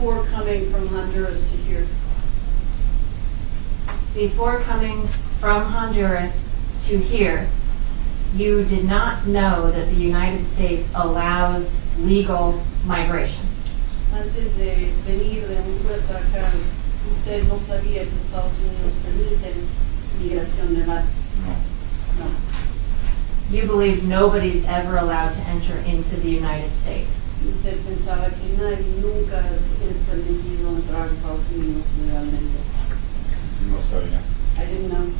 before coming from Honduras to here. Before coming from Honduras to here, you did not know that the United States allows legal migration. Antes de venir de Honduras acá, usted no sabía que Estados Unidos permiten migración legal. No. No. You believe nobody's ever allowed to enter into the United States. Usted pensaba que nadie nunca es permitido entrar a Estados Unidos legalmente. No sabía. I didn't know.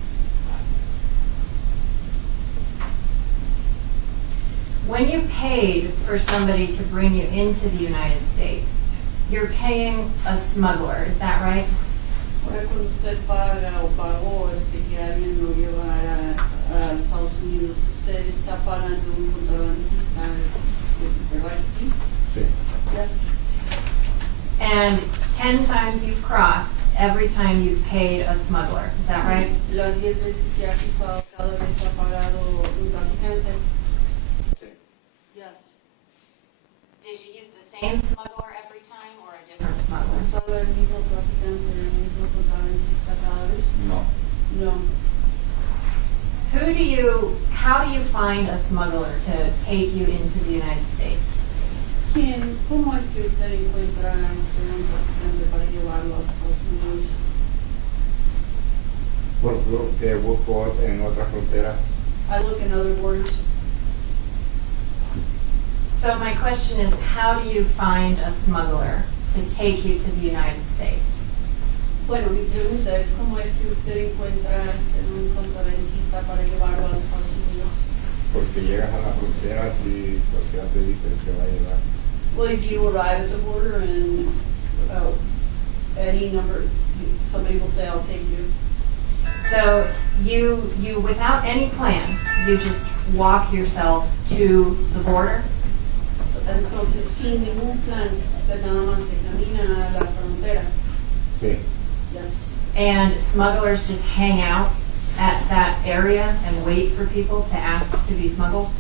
When you paid for somebody to bring you into the United States, you're paying a smuggler, is that right? Ahora cuando usted paga o pagó que alguien lo llevara a Estados Unidos, usted está pagando un contrabandista, ¿verdad que sí? Sí. Yes. And 10 times you've crossed every time you've paid a smuggler, is that right? Las 10 veces que ha cruzado, cada vez ha pagado un traficante. Sí. Yes. Did you use the same smuggler every time or a different smuggler? ¿Usaba el mismo traficante, el mismo contrabandista cada vez? No. No. How do you find a smuggler to take you into the United States? ¿Cómo es que usted encuentra un traficante para llevarlo a Estados Unidos? Porque busco en otra frontera. I look in other words. So my question is, how do you find a smuggler to take you to the United States? Bueno, mi pregunta es cómo es que usted encuentra un contrabandista para llevarlo a los Estados Unidos. Porque llegas a la frontera y lo que ya te dice que va a llegar. Well, if you arrive at the border and any number, somebody will say, "I'll take you." So you without any plan, you just walk yourself to the border? Entonces, sin ningún plan, usted nada más se camina a la frontera. Sí. Yes. And smugglers just hang out at that area and wait for people to ask to be smuggled?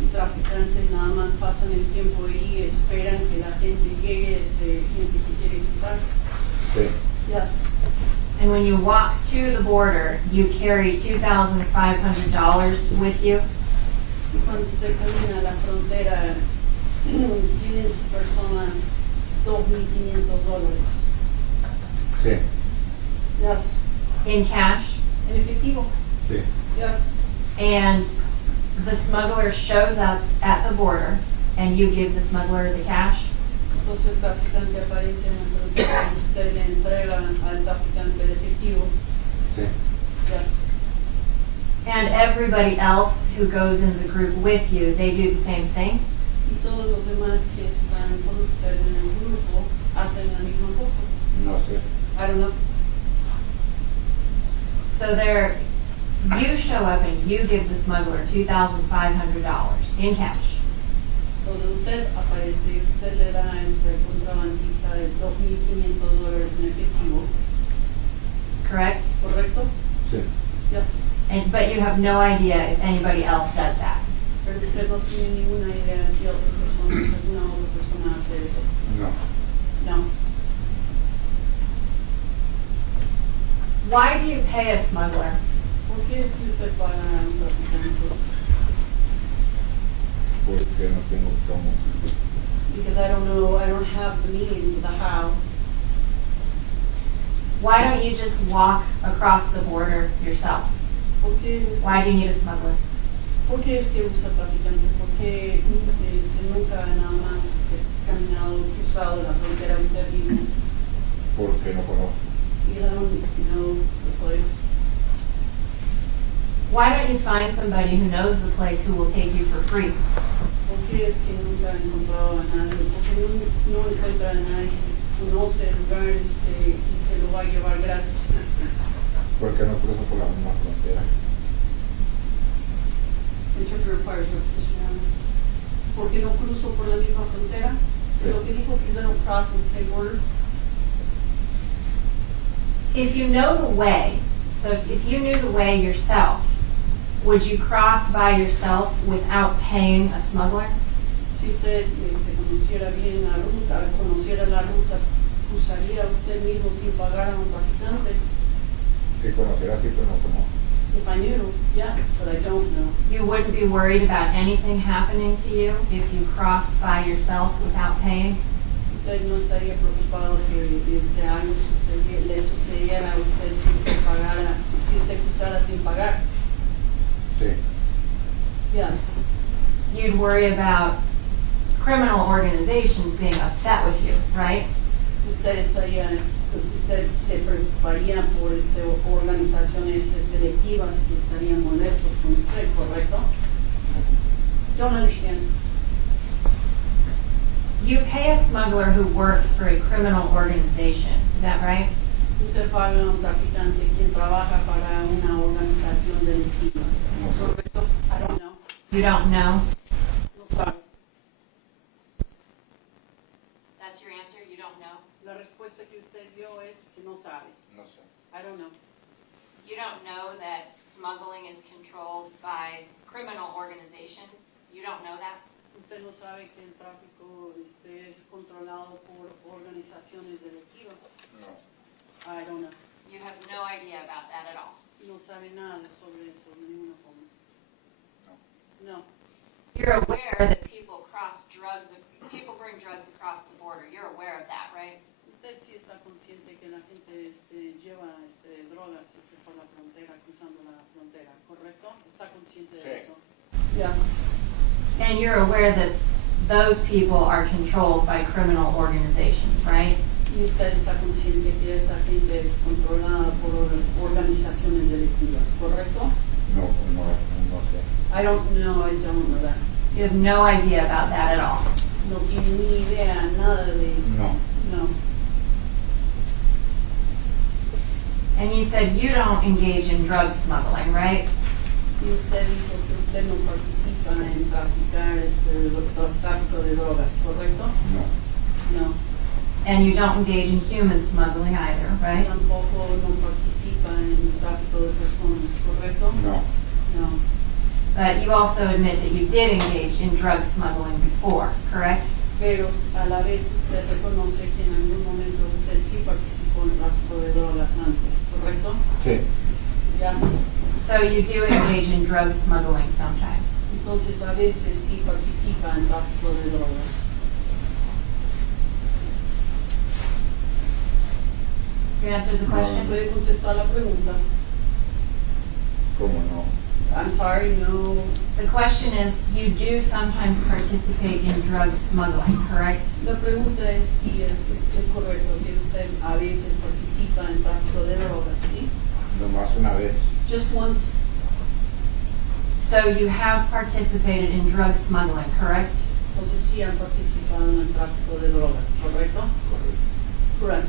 Y traficantes nada más pasan el tiempo y esperan que la gente llegue, de gente que quiere cruzar. Sí. Yes. And when you walk to the border, you carry $2,500 with you? Y cuando usted camina a la frontera, tiene en su persona $2,500. Sí. Yes. In cash? En efectivo. Sí. Yes. And the smuggler shows up at the border and you give the smuggler the cash? Entonces el traficante aparece en la frontera y usted le entrega al traficante el efectivo. Sí. Yes. And everybody else who goes in the group with you, they do the same thing? Y todos los demás que están con usted en el grupo hacen la misma cosa. No sé. I don't know. So you show up and you give the smuggler $2,500 in cash. Entonces usted aparece y usted le da a este contrabandista de $2,500 en efectivo. Correct? ¿Correcto? Sí. Yes. But you have no idea if anybody else does that. Pero usted no tiene ninguna idea si alguna otra persona hace eso. No. No. Why do you pay a smuggler? ¿Por qué es que usted paga a un traficante? Porque no tengo cómo. Because I don't know, I don't have the means, the how. Why don't you just walk across the border yourself? ¿Por qué Why do you need a smuggler? es que usa traficante? ¿Por qué nunca nada más caminado, cruzado la frontera usted mismo? Porque no conozco. You don't know the place. Why don't you find somebody who knows the place who will take you for free? ¿Por qué es que nunca ha encontrado a nadie? ¿Por qué no encuentra a nadie que conoce el lugar y que lo va a llevar gratis? Porque no cruzo por la misma frontera. Interpreter requires repetition. ¿Por qué no cruzo por la misma frontera? Sí. Lo que dijo, because I don't cross the same border. If you know the way, so if you knew the way yourself, would you cross by yourself without paying a smuggler? Si usted conociera bien la ruta, conociera la ruta ¿Acusaría usted mismo sin pagar a un traficante? Si conociera así, pero no conozco. If I knew, yes, but I don't know. You wouldn't be worried about anything happening to you if you crossed by yourself without paying? Usted no estaría preocupado que algo le sucediera a usted si usted pagara, si usted cruzara sin pagar. Sí. Yes. You'd worry about criminal organizations being upset with you, right? Usted se preocuparía por organizaciones delictivas que estarían molestos con usted, ¿correcto? Don't understand. You pay a smuggler who works for a criminal organization, is that right? Usted paga a un traficante quien trabaja para una organización delictiva, No sé. ¿correcto? I don't know. You don't know? No sabe. That's your answer, you don't know? La respuesta que usted dio es que no sabe. No sé. I don't know. You don't know that smuggling is controlled by criminal organizations? You don't know that? Usted no sabe que el tráfico es controlado por organizaciones delictivas. No. I don't know. You have no idea about that at all. No sabe nada sobre eso de ninguna forma. No. No. You're aware that people bring drugs across the border. You're aware of that, right? Usted sí está consciente que la gente lleva drogas por la frontera, cruzando la frontera, ¿correcto? ¿Está consciente de Sí. eso? Yes. And you're aware that those people are controlled by criminal organizations, right? Y usted está consciente que esa gente es controlada por organizaciones delictivas, ¿correcto? No sé. I don't know that. You have no idea about that at all. No tiene ni idea, nada de... No. No. And you said you don't engage in drug smuggling, right? Y usted dijo que usted no participa en traficar tráfico de drogas, ¿correcto? No. No. And you don't engage in human smuggling either, right? Tampoco no participa en tráfico de personas, ¿correcto? No. No. But you also admit that you did engage in drug smuggling before, correct? Pero a la vez usted reconoce que en algún momento usted sí participó en tráfico de drogas antes, ¿correcto? Sí. Yes. So you do engage in drug smuggling sometimes. Entonces a veces sí participa en tráfico de drogas. You answered the question? ¿Puede contestar la pregunta? ¿Cómo no? I'm sorry, no. The question is, you do sometimes participate in drug smuggling, correct? La pregunta es si es correcto que usted a veces participa en tráfico de drogas, ¿sí? Nomás una vez. Just once. So you have participated in drug smuggling, correct? Entonces sí han participado en el tráfico de drogas, ¿correcto? Correct.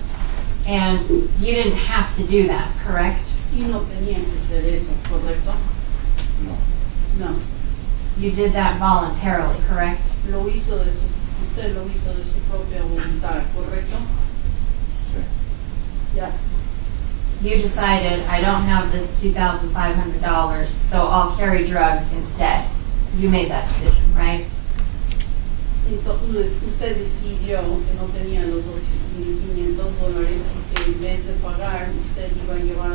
And you didn't have to do that, correct? Y no tenía que ser eso, ¿correcto? No. No. You did that voluntarily, correct? Usted lo hizo de su propia voluntad, ¿correcto? Sí. Yes. You decided, I don't have this $2,500, so I'll carry drugs instead. You made that decision, right? Entonces usted decidió que no tenía los $2,500 y que en vez de pagar usted iba a llevar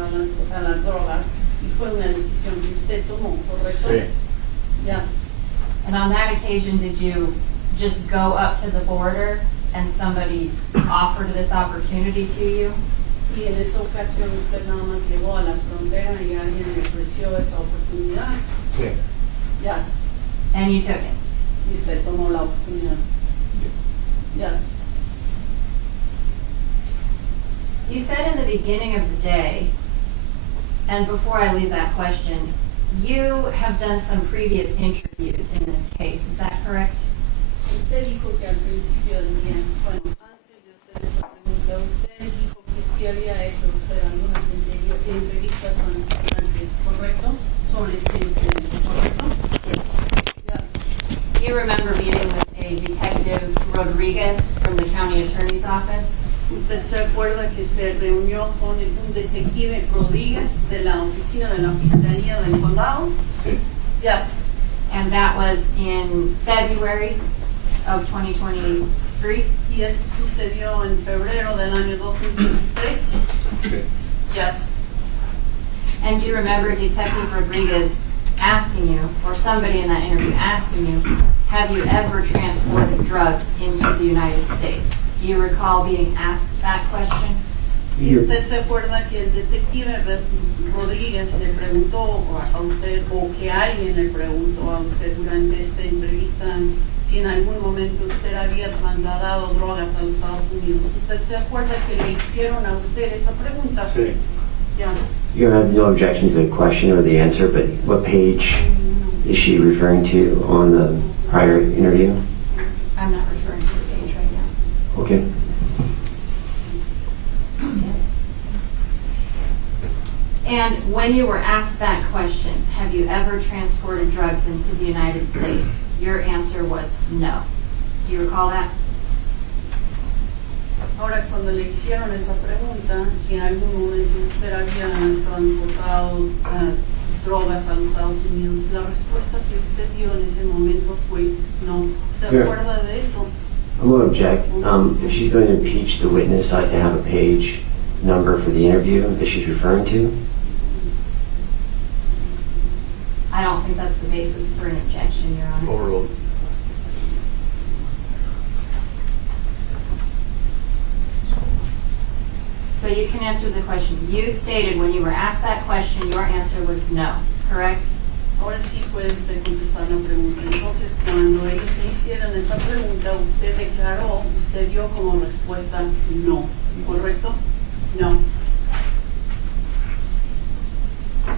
a las drogas y fue una decisión que usted tomó, ¿correcto? Sí. Yes. And on that occasion, did you just go up to the border and somebody offered this opportunity to you? Y en esa ocasión usted nada más llegó a la frontera y alguien le ofreció esa oportunidad. Sí. Yes. And you took it? Y usted tomó la oportunidad. Yes. You said in the beginning of the day, and before I leave that question, you have done some previous interviews in this case. Is that correct? Usted dijo que al principio del día, bueno, antes de hacer esa pregunta, usted dijo que sí había hecho usted algunas entrevistas antes, ¿correcto? Sobre este incidente, ¿correcto? Yes. You remember meeting with a Detective Rodriguez from the County Attorney's Office? ¿Usted se acuerda que se reunió con un detective Rodríguez de la oficina de la Fiscalía del Condado? Sí. Yes. And that was in February of 2020, 2003? Y eso sucedió en febrero del año 2003. Sí. Yes. And do you remember Detective Rodriguez asking you, or somebody in that interview asking you, have you ever transported drugs into the United States? Do you recall being asked that question? ¿Y usted se acuerda que el detective Rodríguez le preguntó a usted, o que alguien le preguntó a usted durante esta entrevista, si en algún momento usted había trasladado drogas a los Estados Unidos? ¿Usted se acuerda que le hicieron a usted esa pregunta? Sí. Yes. You have no objection to the question or the answer, but what page is she referring to on the prior interview? I'm not referring to the page right now. Okay. And when you were asked that question, have you ever transported drugs into the United States? Your answer was no. Do you recall that? Ahora, cuando le hicieron esa pregunta, si en algún momento usted había transportado drogas a los Estados Unidos, la respuesta que usted dio en ese momento fue no. ¿Se Sure. acuerda de eso? I'm going to object. If she's going to impeach the witness, I'd like to have a page number for the interview that she's referring to. I don't think that's the basis for an objection, Your Honor. Overruled. So you can answer the question. You stated when you were asked that question, your answer was no, correct? Ahora sí puede usted contestar la pregunta. Entonces, cuando ellos le hicieron esa pregunta, usted declaró, usted dio como respuesta no, ¿correcto? No.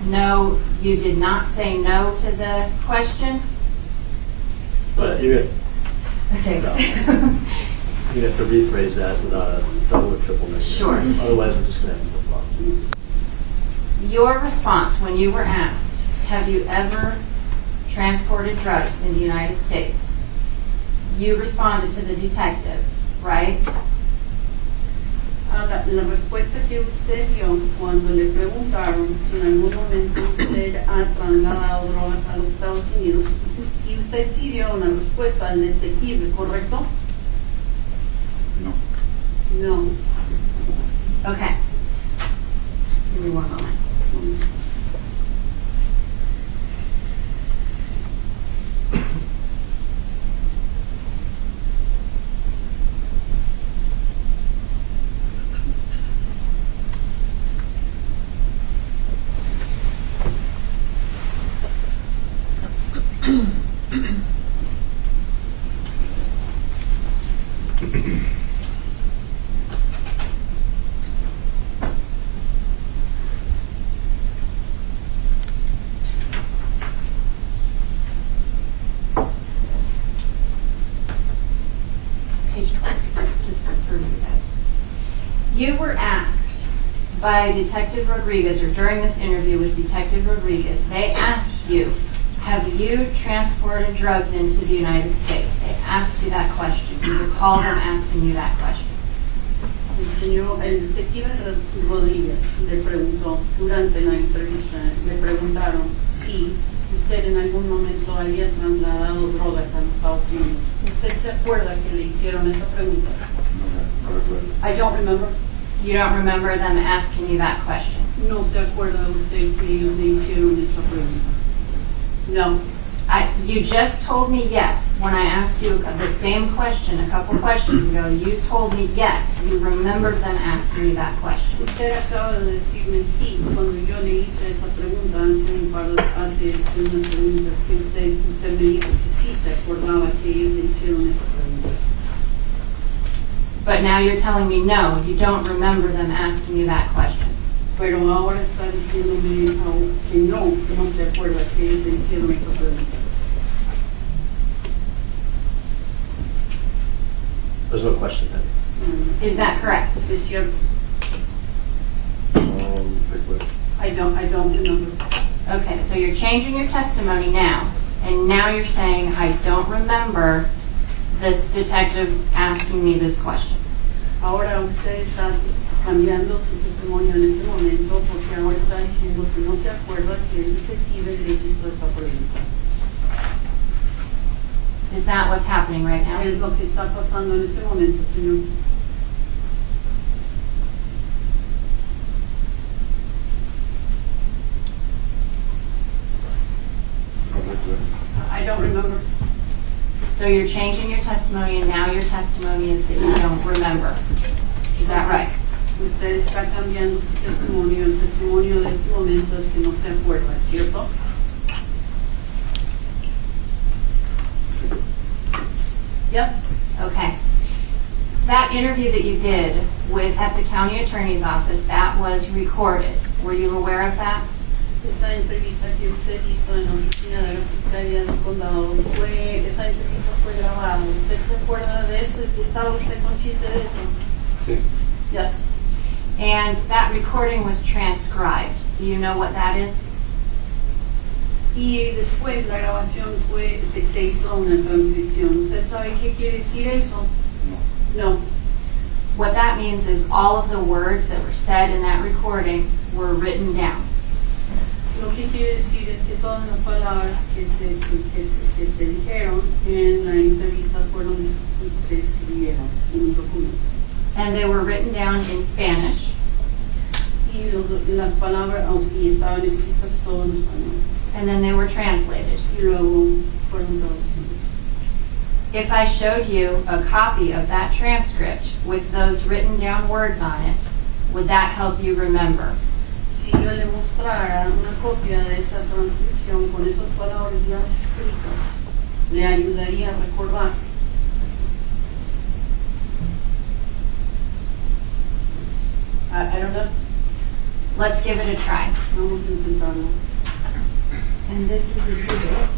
No, you did not say no to the question? But you Okay. No. have to rephrase that without a double or triple negative. Sure. Otherwise, we're just going to have to block. Your response when you were asked, have you ever transported drugs in the United States? You responded to the detective, right? La respuesta que usted dio cuando le preguntaron si en algún momento usted ha trasladado drogas a los Estados Unidos, y usted sí dio una respuesta al detective, ¿correcto? No. No. Okay. Give me one moment. Page 12, just for you guys. You were asked by Detective Rodriguez, or during this interview with Detective Rodriguez, they asked you, have you transported drugs into the United States? They asked you that question. Do you recall them asking you that question? El detective Rodríguez le preguntó durante la entrevista, le preguntaron si usted en algún momento había trasladado drogas a los Estados Unidos. ¿Usted se acuerda que le hicieron esa pregunta? No recuerdo. I don't remember. You don't remember them asking you that question? No se acuerda usted que ellos le hicieron esa pregunta. No. You just told me yes when I asked you the same question a couple questions ago. You told me yes. You remembered them asking you that question. Usted acaba de decirme sí cuando yo le hice esa pregunta hace unas preguntas que usted me dijo que sí se acordaba que ellos le hicieron esa pregunta. But now you're telling me no, you don't remember them asking you that question. Pero ahora está diciéndome que no se acuerda que ellos le hicieron esa pregunta. There's no question then. Is that correct? Es cierto. Record. I don't remember. Okay, so you're changing your testimony now, and now you're saying, I don't remember this detective asking me this question. Ahora usted está cambiando su testimonio en este momento porque ahora está diciendo que no se acuerda que el detective le hizo esa pregunta. Is that what's happening right now? Es lo que está pasando en este momento, señor. I don't remember. So you're changing your testimony, and now your testimony is that you don't remember. Is that right? Usted está cambiando su testimonio. El testimonio de este momento es que no se acuerda, ¿cierto? Yes? Okay. That interview that you did at the county attorney's office, that was recorded. Were you aware of that? Esa entrevista que usted hizo en la oficina de la Fiscalía del Condado, esa entrevista fue grabada. ¿Usted se acuerda de eso? ¿Estaba usted consciente de eso? Sí. Yes. And that recording was transcribed. Do you know what that is? Y después la grabación se hizo una transcripción. ¿Usted sabe qué quiere decir eso? No. What that means is all of the words that were said in that recording were written down. Lo que quiere decir es que todas las palabras que se dijeron en la entrevista se escribieron en un documento. And they were written down in Spanish. Y las palabras estaban escritas todo en español. And then they were translated. Y luego fueron traducidas. If I showed you a copy of that transcript with those written down words on it, would that help you remember? Si yo le mostrara una copia de esa transcripción con esas palabras ya escritas, le ayudaría a recordar. I don't know. Let's give it a try. Vamos a intentarlo. And this is a exhibit.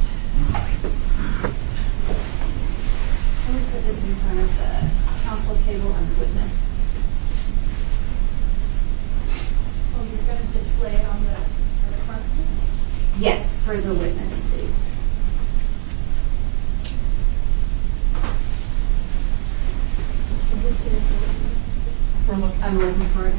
Let me put this in front of the council table and the witness. Oh, you're going to display it on the front? Yes, for the witness, please. I'm looking for it.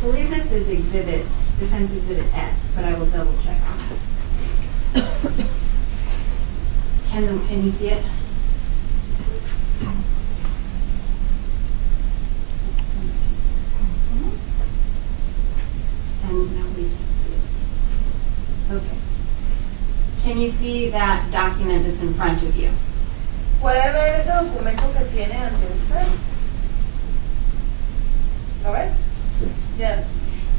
I believe this is Defense Exhibit S, but I will double check on it. Can you see it? And no, we can't see it. Okay. Can you see that document that's in front of you? ¿Puede ver ese documento que tiene ante usted? ¿Lo ves? Sí. Yes.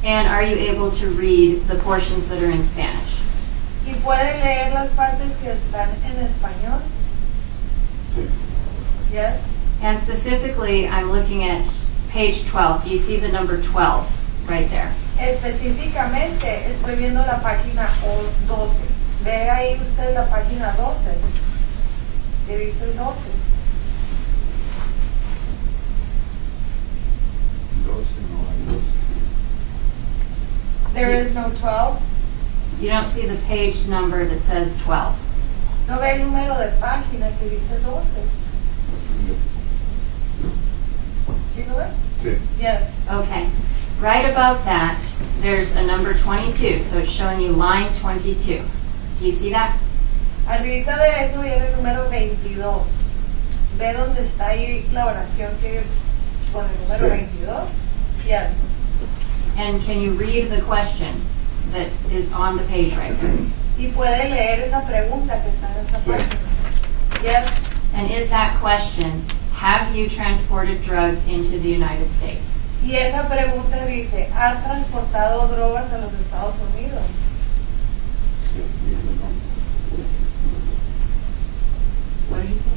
And are you able to read the portions that are in Spanish? ¿Y puede leer las partes que están en español? Sí. Yes. And specifically, I'm looking at page 12. Do you see the number 12 right there? Específicamente estoy viendo la página 12. Ve ahí usted la página 12. ¿Qué dice el 12? 12, no hay 12. There is no 12. You don't see the page number that says 12. No ve el número de página que dice 12. ¿Sí lo ve? Sí. Yes. Okay. Right above that, there's a number 22, so it's showing you line 22. Do you see that? Arribita de eso viene el número 22. ¿Ve dónde está ahí la oración que con el número Sí. 22? Yes. And can you read the question that is on the page right there? Y puede leer esa pregunta que está en esa Sí. página. Yes. And is that question, have you transported drugs into the United States? Y esa pregunta dice, ¿has transportado drogas a los Estados Unidos? Sí. Y no.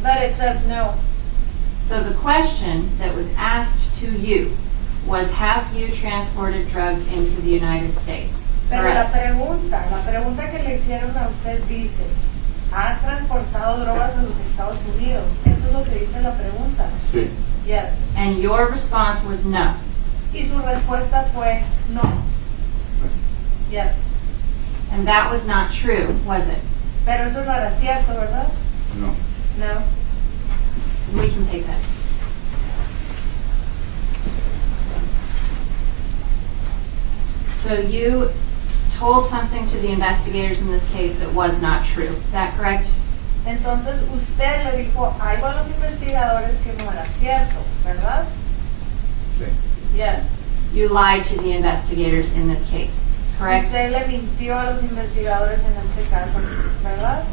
But it says no. So the question that was asked to you was, have you transported drugs into the United States? Pero la Correct. pregunta que le hicieron a usted dice, ¿has transportado drogas a los Estados Unidos? Eso es lo que dice la pregunta. Sí. Yes. And your response was no. Y su respuesta fue no. Yes. And that was not true, was it? Pero eso no era cierto, ¿verdad? No. No. We can take that. So you told something to the investigators in this case that was not true. Is that correct? Entonces usted le dijo algo a los investigadores que no era cierto, ¿verdad? Sí. Yes. You lied to the investigators in this case, correct? Usted le mintió a los investigadores en este caso, ¿verdad?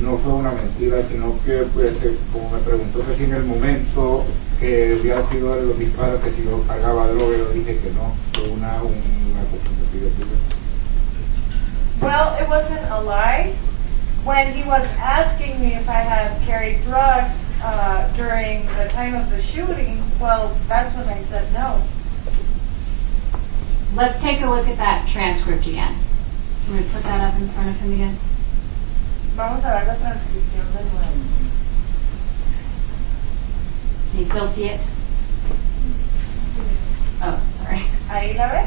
No fue una mentira, sino que, pues, como me preguntó que si en el momento que había sido de los disparos, que si yo cargaba droga, yo dije que no. Fue una cuestión de pide. Well, it wasn't a lie. When he was asking me if I had carried drugs during the time of the shooting, well, that's when I said no. Let's take a look at that transcript again. Can we put that up in front of him again? Vamos a ver la transcripción de nuevo. Can you still see it? Oh, sorry. ¿Ahí la ve?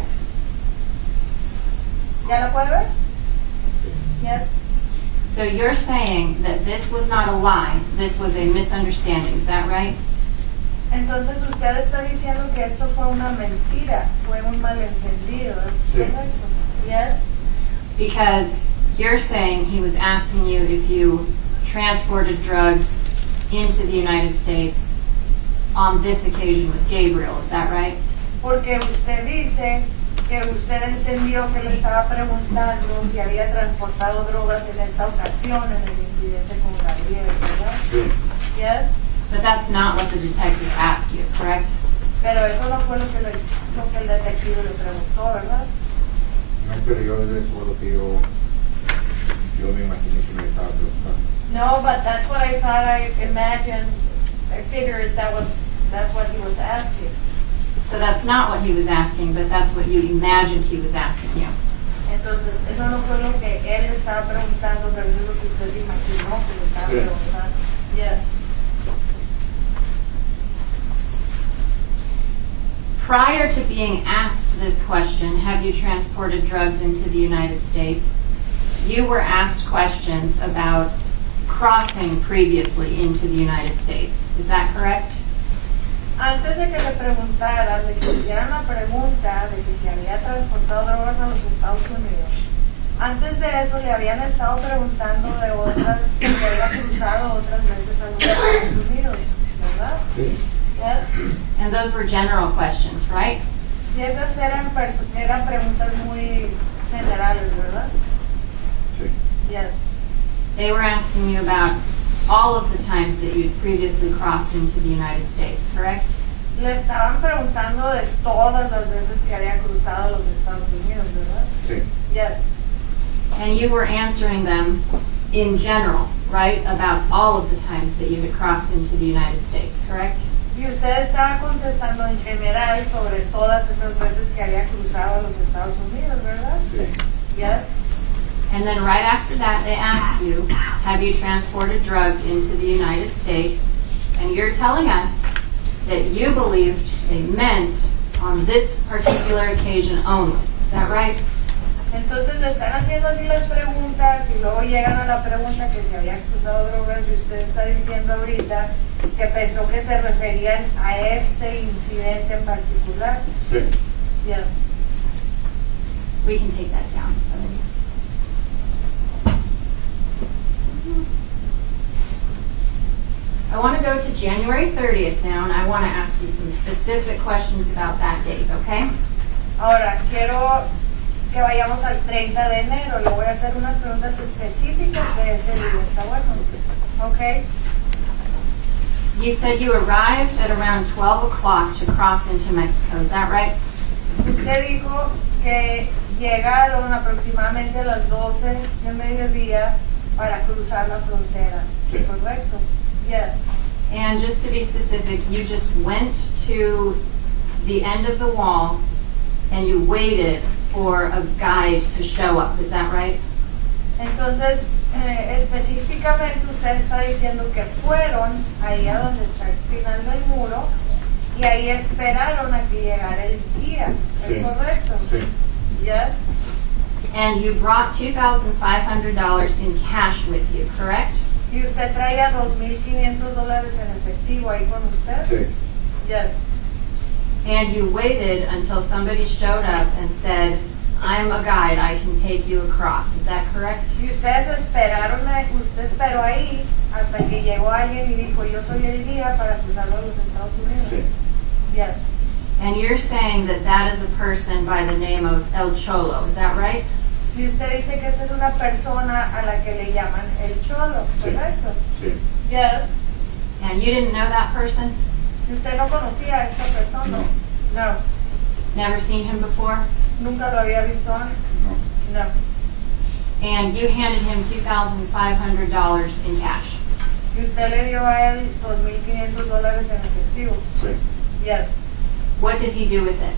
¿Ya la puede ver? Yes. So you're saying that this was not a lie, this was a misunderstanding, is that right? Entonces usted está diciendo que esto fue una mentira, fue un malentendido, ¿es Sí. correcto? Yes. Because you're saying he was asking you if you transported drugs into the United States on this occasion with Gabriel, is that right? Porque usted dice que usted entendió que le estaba preguntando si había transportado drogas en esta ocasión en el incidente con Gabriel, ¿verdad? Sí. Yes. But that's not what the detective asked you, correct? Pero eso no fue lo que el detective le preguntó, ¿verdad? No, pero yo eso fue lo que yo me imaginé que me estaba preguntando. No, but that's what I thought. I imagined. I figured that's what he was asking. So that's not what he was asking, but that's what you imagined he was asking you. Entonces, eso no fue lo que él le estaba preguntando, pero eso es lo que usted se imaginó que le estaba Sí. preguntando. Yes. Prior to being asked this question, have you transported drugs into the United States? You were asked questions about crossing previously into the United States. Is that correct? Antes de que le preguntaran, de que le hicieran la pregunta de que si había transportado drogas a los Estados Unidos, antes de eso le habían estado preguntando de otras, que había cruzado otras veces a los Estados Unidos, ¿verdad? Sí. Yes. And those were general questions, right? Y esas eran preguntas muy generales, ¿verdad? Sí. Yes. They were asking you about all of the times that you'd previously crossed into the United States, correct? Le estaban preguntando de todas las veces que había cruzado los Estados Unidos, ¿verdad? Sí. Yes. And you were answering them in general, right? About all of the times that you had crossed into the United States, correct? Y usted estaba contestando en general sobre todas esas veces que había cruzado los Estados Unidos, ¿verdad? Sí. Yes. And then right after that, they asked you, have you transported drugs into the United States? And you're telling us that you believed they meant on this particular occasion only. Is that right? Entonces le están haciendo así las preguntas y luego llegan a la pregunta que si habían cruzado drogas y usted está diciendo ahorita que pensó que se referían a este incidente en particular. Sí. Yeah. We can take that down. I want to go to January 30th now, and I want to ask you some specific questions about that date, okay? Ahora, quiero que vayamos al 30 de enero. Le voy a hacer unas preguntas específicas de ese día. ¿Está bueno? Okay. You said you arrived at around 12 o'clock to cross into Mexico. Is that right? Usted dijo que llegaron aproximadamente a las 12 de mediodía para cruzar la frontera. Sí. ¿Correcto? Yes. And just to be specific, you just went to the end of the wall and you waited for a guide to show up. Is that right? Entonces, específicamente usted está diciendo que fueron ahí a donde está el final del muro y ahí esperaron a que llegara el guía. Sí. ¿Es correcto? Sí. Yes. And you brought $2,500 in cash with you, correct? ¿Y usted traía $2,500 en efectivo ahí con usted? Sí. Yes. And you waited until somebody showed up and said, I'm a guide, I can take you across. Is that correct? Y ustedes esperaron, usted esperó ahí hasta que llegó alguien y dijo, yo soy el guía para cruzarlo a los Estados Unidos. Sí. Yes. And you're saying that that is a person by the name of El Cholo. Is that right? Y usted dice que esta es una persona a la que le llaman el Cholo, Sí. ¿correcto? Sí. Yes. And you didn't know that person? ¿Y usted no conocía a esta persona? No. No. Never seen him before? ¿Nunca lo había visto antes? No. No. And you handed him $2,500 in cash. ¿Y usted le dio a él $2,500 en efectivo? Sí. Yes. What did he do with it?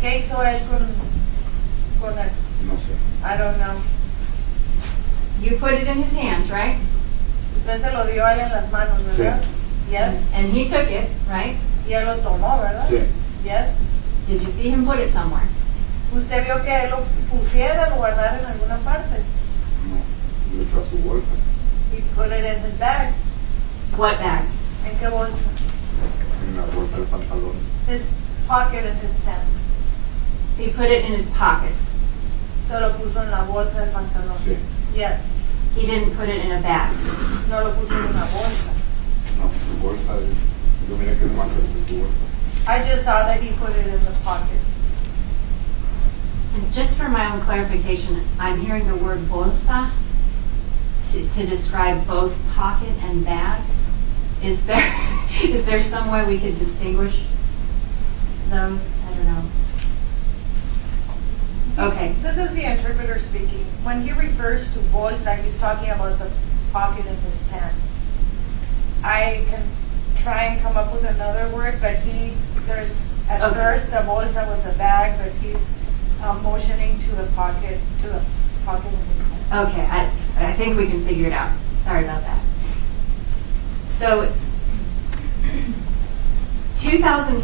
¿Qué hizo él con él? No sé. I don't know. You put it in his hands, right? Usted se lo dio a él en las manos, ¿verdad? Yes. And he took it, right? Y él lo tomó, ¿verdad? Sí. Yes. Did you see him put it somewhere? ¿Usted vio que él lo pusiera, lo guardara en alguna parte? No. Lo echó a su bolsa. He put it in his bag. What bag? ¿En qué bolsa? En la bolsa del pantalón. His pocket in his pants. So he put it in his pocket. Se lo puso en la bolsa del pantalón. Sí. Yes. He didn't put it in a bag. No lo puso en una bolsa. No, su bolsa. Yo miré que nomás de su bolsa. I just saw that he put it in the pocket. And just for my own clarification, I'm hearing the word bolsa to describe both pocket and bag. Is there some way we could distinguish those? I don't know. Okay. This is the interpreter speaking. When he refers to bolsa, he's talking about the pocket in his pants. I can try and come up with another word, but at Okay. first the bolsa was a bag, but he's motioning to the pocket in his pants. Okay, I think we can figure it out. Sorry about that. So,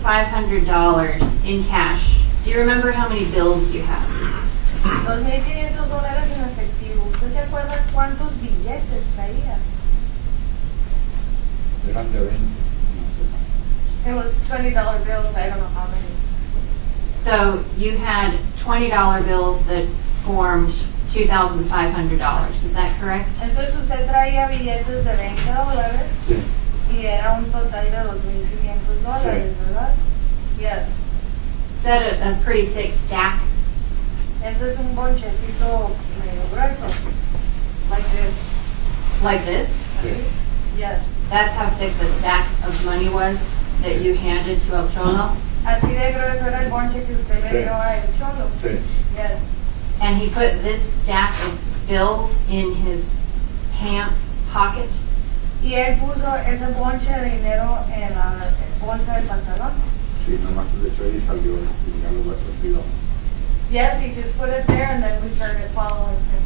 $2,500 in cash. Do you remember how many bills you have? $2,500 en efectivo. ¿Usted se acuerda cuántos billetes traía? Eran de 20. No sé. It was $20 bills. I don't know how many. So you had $20 bills that formed $2,500. Is that correct? Entonces usted traía billetes de $20 Sí. y era un total de $2,500, Sí. ¿verdad? Yes. Is that a pretty thick stack? Este es un bonchecito medio grueso. Like this. Like this? Sí. Yes. That's how thick the stack of money was that you handed to El Cholo? Así de grueso era el bonche que usted le Sí. dio a El Cholo. Sí. Yes. And he put this stack of bills in his pants pocket? Y él puso ese bonche de dinero en la bolsa del pantalón. Sí, nomás le echó y salió y ya lo retrocedió. Yes, he just put it there and then we started following him.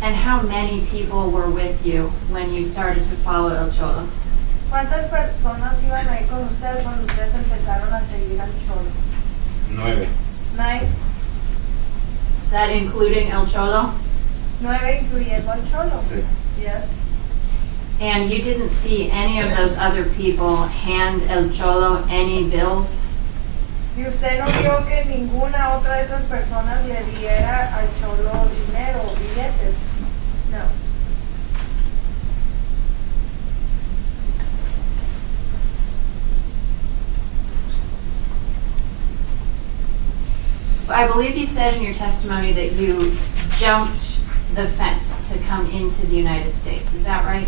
And how many people were with you when you started to follow El Cholo? ¿Cuántas personas iban ahí con ustedes cuando ustedes empezaron a seguir al Cholo? 9. 9. Is that including El Cholo? 9 incluyendo al Cholo. Sí. Yes. And you didn't see any of those other people hand El Cholo any bills? ¿Y usted no vio que ninguna otra de esas personas le diera al Cholo dinero o billetes? No. I believe you said in your testimony that you jumped the fence to come into the United States. Is that right?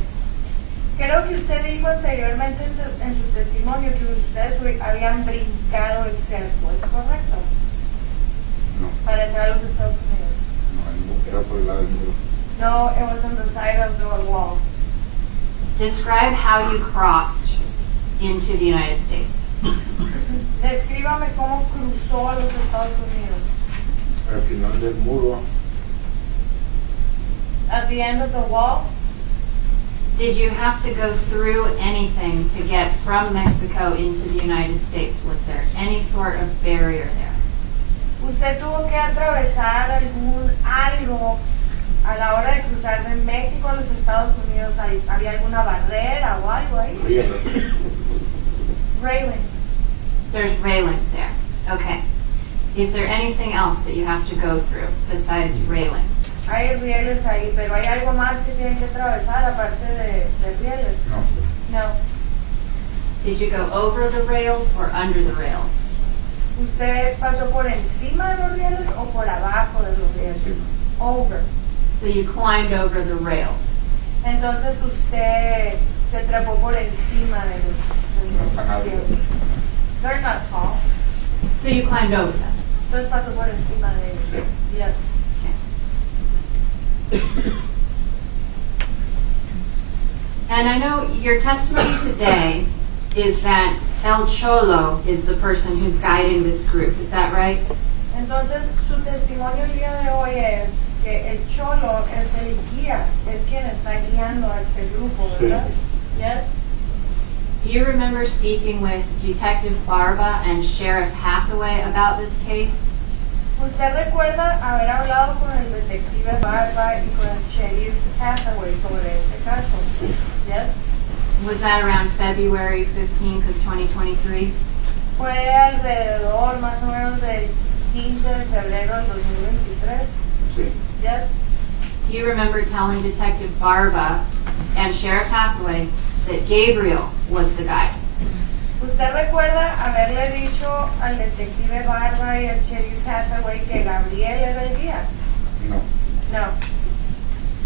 Creo que usted dijo anteriormente en su testimonio que ustedes habían brincado el cerco, ¿es correcto? No, Para entrar a los Estados Unidos. no, era por el lado del muro. No, it was on the side of the wall. Describe how you crossed into the United States. Descríbame cómo cruzó a los Estados Unidos. Al final del muro, At the end of the wall, Did you have to go through anything to get from Mexico into the United States? Was there any sort of barrier there? usted tuvo que atravesar algo a la hora de cruzar de México a los Estados Unidos. ¿Había alguna barrera o algo ahí? riendo. Railing. There's railings there. Okay. Is there anything else that you have to go through besides railings? Hay rieles ahí, pero hay algo más que tienen que atravesar aparte de rieles. No, No. Did you go over the rails or under the rails? ¿Usted pasó por encima de los rieles o por abajo de los rieles? sí. Over. So you climbed over the rails. Entonces usted se trepó por encima de No están altos. rieles. They're not tall. So you climbed over them. Entonces pasó por encima de ellos. Sí. Yeah. And I know your testimony today is that El Cholo is the person who's guiding this group. Is that right? Entonces su testimonio el día de hoy es que el Cholo es el guía, es quien está guiando a este grupo, ¿verdad? Yes. Do you remember speaking with Detective Barba and Sheriff Hathaway about this case? ¿Usted recuerda haber hablado con el detective Barba y con el sheriff Hathaway sobre este caso? Sí. Yes. Was that around February 15th of 2023? Fue alrededor más o menos del 15 de febrero del 2023. Sí. Yes. Do you remember telling Detective Barba and Sheriff Hathaway that Gabriel was the guy? ¿Usted recuerda haberle dicho al detective Barba y al sheriff Hathaway que Gabriel era el guía? No, No.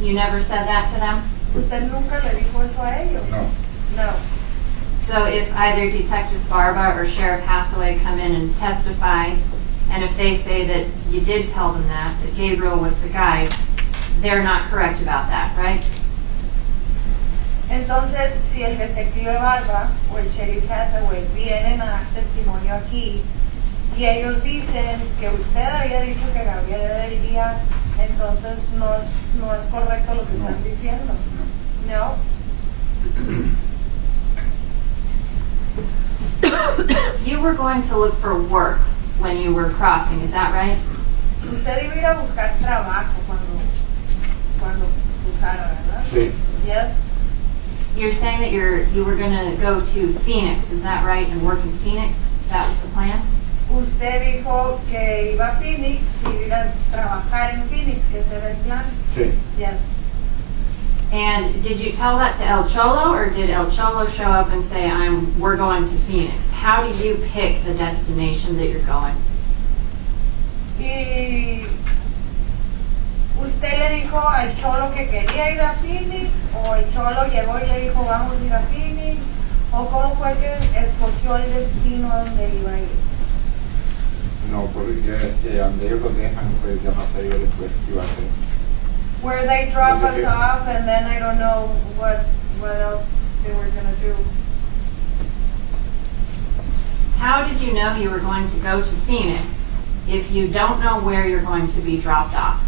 You never said that to them? ¿Usted nunca le dijo eso a ellos? no. No. So if either Detective Barba or Sheriff Hathaway come in and testify, and if they say that you did tell them that Gabriel was the guy, they're not correct about that, right? Entonces, si el detective Barba o el sheriff Hathaway vienen a dar testimonio aquí y ellos dicen que usted había dicho que Gabriel era el guía, entonces no es correcto lo que No. están diciendo. No. You were going to look for work when you were crossing, is that right? Usted iba a ir a buscar trabajo cuando cruzara, ¿verdad? Sí. Yes. You're saying that you were going to go to Phoenix, is that right, and work in Phoenix? That was the plan? Usted dijo que iba a Phoenix y iba a trabajar en Phoenix, que ese era el plan. Sí. Yes. And did you tell that to El Cholo, or did El Cholo show up and say, we're going to Phoenix? How do you pick the destination that you're going? Y usted le dijo al Cholo que quería ir a Phoenix, o el Cholo llegó y le dijo vamos a ir a Phoenix, o cómo fue que escogió el destino donde iba a ir. No, porque donde ellos lo dejan, pues ya no sé yo después qué iba a hacer. Where they drop Pues us es que- off, and then I don't know what else they were gonna do. How did you know you were going to go to Phoenix if you don't know where you're going to be dropped off?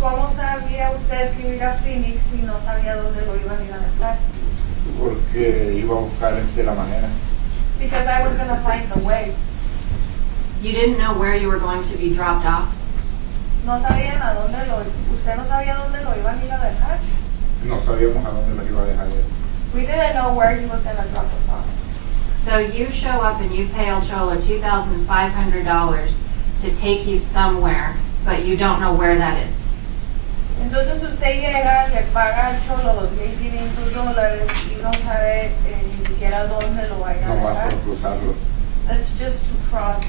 ¿Cómo sabía usted que iba a ir a Phoenix si no sabía dónde lo iban a ir a dejar? Porque iba a buscar la manera. Because I was gonna find the way. You didn't know where you were going to be dropped off? No sabían a dónde usted no sabía dónde lo iban a ir a dejar. No sabíamos a dónde lo iba a dejar él. We didn't know where he was gonna drop us off. So you show up and you pay El Cholo $2,500 to take you somewhere, but you don't know where that is. Entonces usted llega, le paga al Cholo $2,500 y no sabe ni siquiera dónde lo va a ir a No más dejar. por cruzarlo. That's just to cross.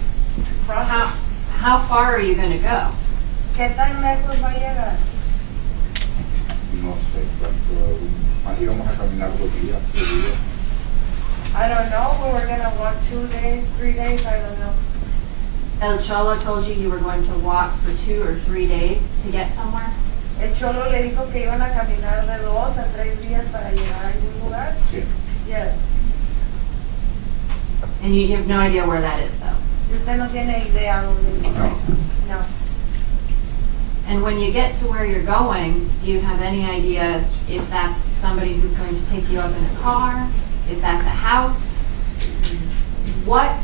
How far are you going to go? ¿Qué tan lejos va a llegar? No sé cuánto. Más íbamos a caminar 2 días, 3 días. I don't know. We were gonna walk 2 days, 3 days. I don't know. El Cholo told you were going to walk for 2 or 3 days to get somewhere? El cholo le dijo que iban a caminar de 2 a 3 días para llegar a algún lugar. Sí. Yes. And you have no idea where that is, though. Y usted no tiene idea dónde vive. No. No. And when you get to where you're going, do you have any idea if that's somebody who's going to pick you up in a car, if that's a house? What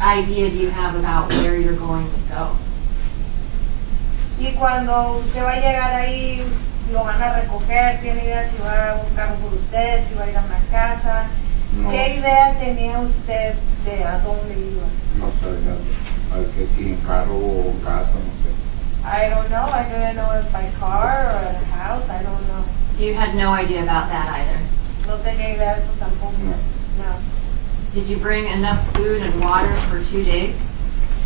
idea do you have about where you're going to go? Y cuando usted va a llegar ahí, lo van a recoger, tiene idea si va a un carro por usted, si va a ir a una casa. No, ¿Qué idea tenía usted de a dónde iba? no sabía. A ver que si en carro o casa, no sé. I don't know. I didn't know if by car or at a house. I don't know. So you had no idea about that either. No tenía idea de eso tampoco. No. No. Did you bring enough food and water for 2 days?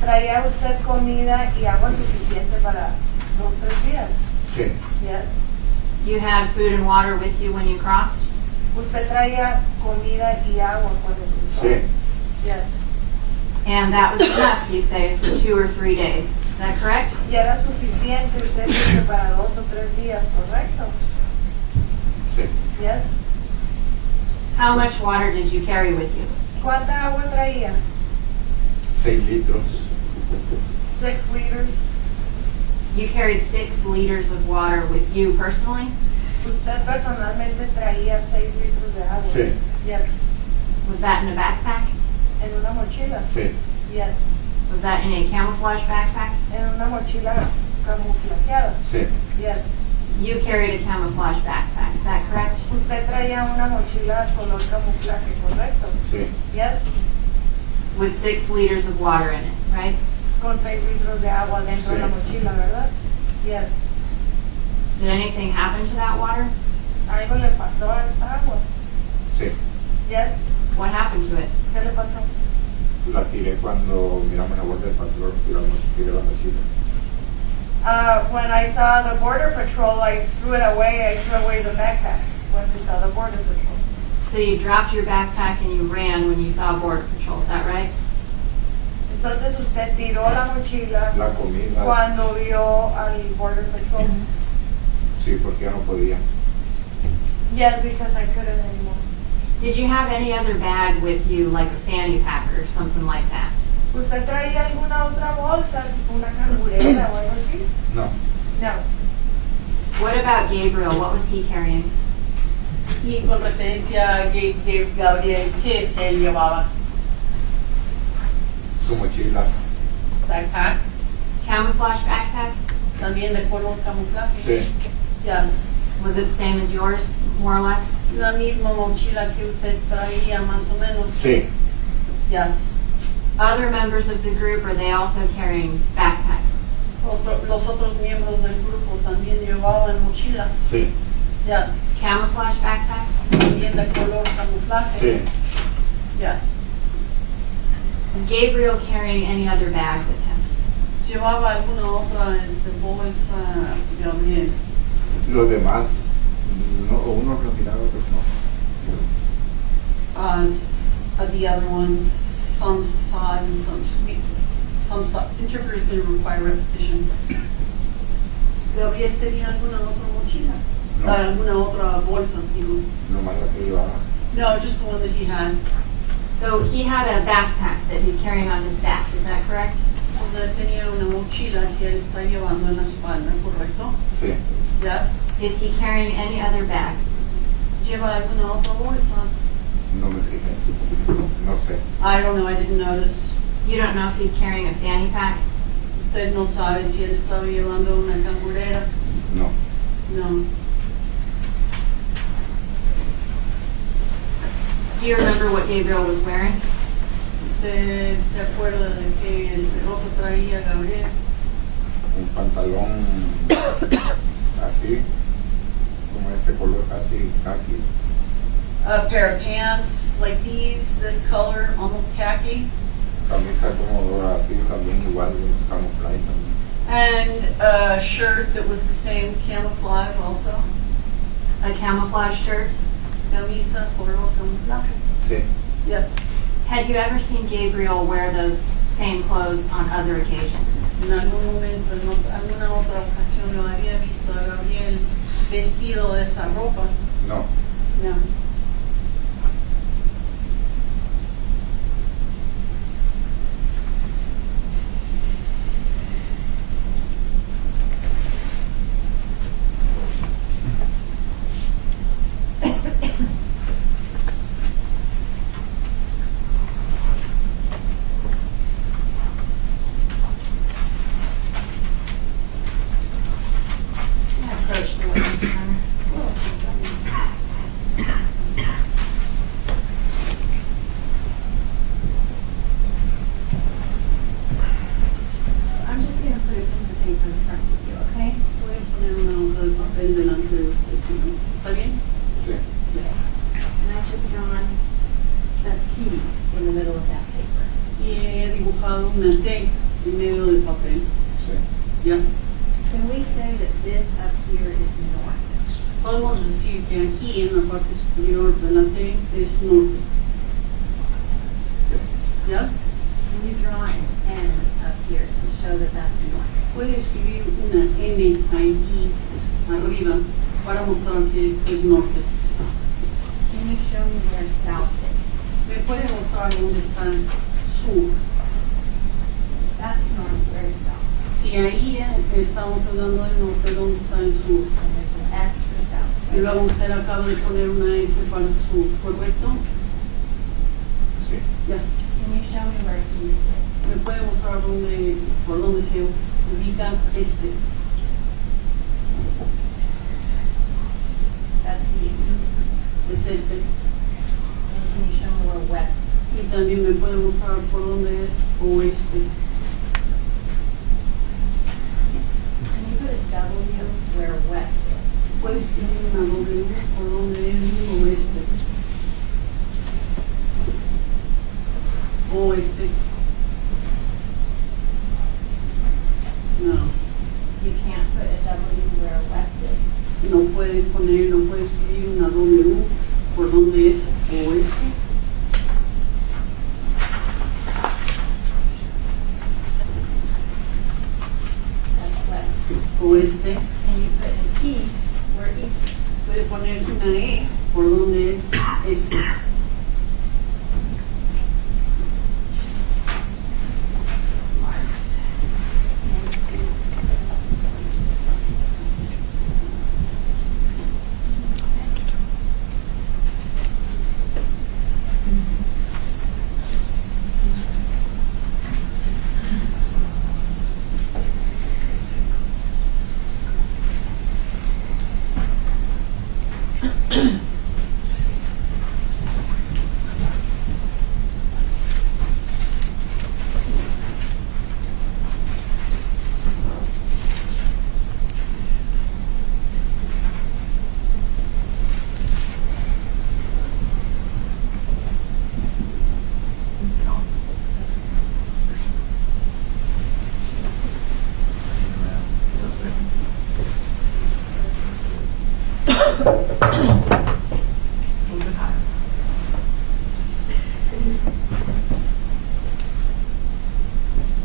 ¿Traía usted comida y agua suficiente para 2 o 3 días? Sí. Yes. You had food and water with you when you crossed? ¿Usted traía comida y agua cuando cruzó? Sí. Yes. And that was enough, you say, for 2 or 3 days. Is that correct? Y era suficiente, usted dice, para 2 o 3 días, ¿correcto? Sí. Yes. How much water did you carry with you? ¿Cuánta agua traía? 6 litros. 6 liters. You carried 6 liters of water with you personally? ¿Usted personalmente traía 6 litros de agua? Sí. Yes. Was that in a backpack? ¿En una mochila? Sí. Yes. Was that in a camouflage backpack? ¿En una mochila camuflajeada? Sí. Yes. You carried a camouflage backpack, is that correct? ¿Usted traía una mochila color camuflaje, correcto? Sí. Yes. With 6 liters of water in it, right? Con 6 litros de agua dentro de la Sí. mochila, ¿verdad? Yes. Did anything happen to that water? ¿Algo le pasó a esta agua? Sí. Yes. What happened to it? ¿Qué le pasó? La tiré cuando miramos la guardia del patrón, tiré la mochila. When I saw the border patrol, I threw it away. I threw away the backpack when we saw the border patrol. So you dropped your backpack and you ran when you saw Border Patrol, is that right? Entonces usted tiró la mochila La comida, cuando vio al border patrol. sí, porque ya no podía. Yes, because I couldn't anymore. Did you have any other bag with you, like a fanny pack or something like that? ¿Usted traía alguna otra bolsa, tipo una cangurera o algo así? No. No. What about Gabriel? What was he carrying? Y con referencia a Gabriel, ¿qué es que él llevaba? Su mochila. Backpack, Camouflage backpack? también de color camuflaje. Sí. Yes. Was it the same as yours, more or less? La misma mochila que usted traía, más o menos. Sí. Yes. Other members of the group, are they also carrying backpacks? Los otros miembros del grupo también llevaban mochilas. Sí. Yes. Camouflage backpacks? También de color camuflaje. Sí. Yes. Is Gabriel carrying any other bag with him? Llevaba alguna otra bolsa, Gabriel. Los demás, no, unos lo miraban, otros no. The other ones, some saw and some saw. Interpreters going to require repetition. Gabriel tenía alguna otra mochila, No. alguna otra bolsa, digo. Nomás la que llevaba. No, just the one that he had. So he had a backpack that he's carrying on his back, is that correct? O sea, tenía una mochila que él está llevando en la espalda, ¿correcto? Sí. Yes. Is he carrying any other bag? ¿Lleva alguna otra bolsa? No me fijé. No sé. I don't know, I didn't notice. You don't know if he's carrying a fanny pack? Usted no sabe si él estaba llevando una cangurera. No. No. Do you remember what Gabriel was wearing? ¿Usted se acuerda de qué ropa traía Gabriel? Un pantalón así, como este color casi khaki. A pair of pants like these, this color, almost khaki, Camisa como así también igual, camuflaje también. and a shirt that was the same camouflage also. A camouflage shirt? Camisa, color camuflaje. Sí. Yes. Had you ever seen Gabriel wear those same clothes on other occasions? En algún momento, en alguna otra ocasión, ocasión lo había visto a Gabriel vestido de esa ropa. No. No. Approach the witness counter. I'm just gonna put a piece of paper in front of you, okay? Voy a poner una hoja de papel delante de usted, señor. ¿Está bien? Sí. Yes. And I've just drawn a T in the middle of that paper. Y he dibujado una T en medio del papel. Sí. Yes. Can we say that this up here is north? Podemos decir que aquí en la parte superior de la T es norte. Yes. Can you draw an N up here to show that that's north? Puede escribir una N ahí arriba para mostrar que es norte. Can you show me where south is? ¿Me puede mostrar dónde está sur? That's north, where's south? Si ahí estamos hablando del norte, ¿dónde está el sur? And there's an S for south. Y luego usted acaba de poner una S para el sur, ¿correcto? Sí. Yes. Can you show me where east is? ¿Me puede mostrar por dónde se ubica este? That's east. Es este. And can you show me where west is? Y también me puede mostrar por dónde es oeste. Can you put a W where west is? Puede escribir una W por dónde es oeste. Oeste. No. You can't put a W where west is. No puede escribir una W por dónde es oeste. That's west. Oeste. And you put an E where east is. Puede poner una E por dónde es este. Smart.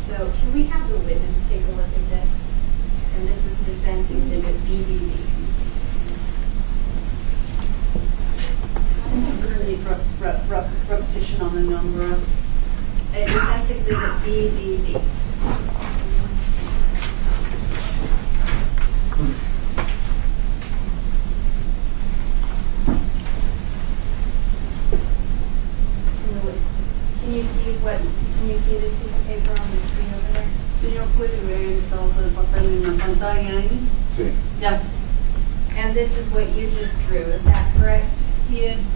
So can we have the witness take a look at this? And this is defense exhibit BBB. I don't really need repetition on the number. Defense exhibit BBB. Can you see this piece of paper on the screen over there? Señor, ¿puede ver esta hoja de papel en la pantalla ahí? Sí. Yes. And this is what you just drew, is that correct? Y este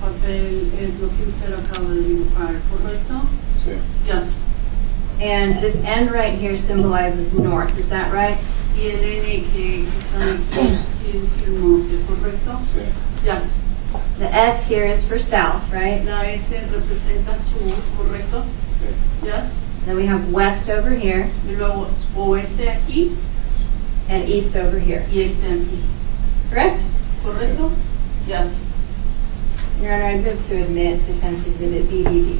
papel es lo que usted acaba de dibujar, ¿correcto? Sí. Yes. And this N right here symbolizes north, is that right? Y el N que está aquí quiere decir norte, ¿correcto? Sí. Yes. The S here is for south, right? La S representa sur, ¿correcto? Sí. Yes. Then we have west over here Y luego oeste aquí and east over here, y este aquí, correct? ¿correcto? Yes. Your Honor, I move to admit defense exhibit BBB.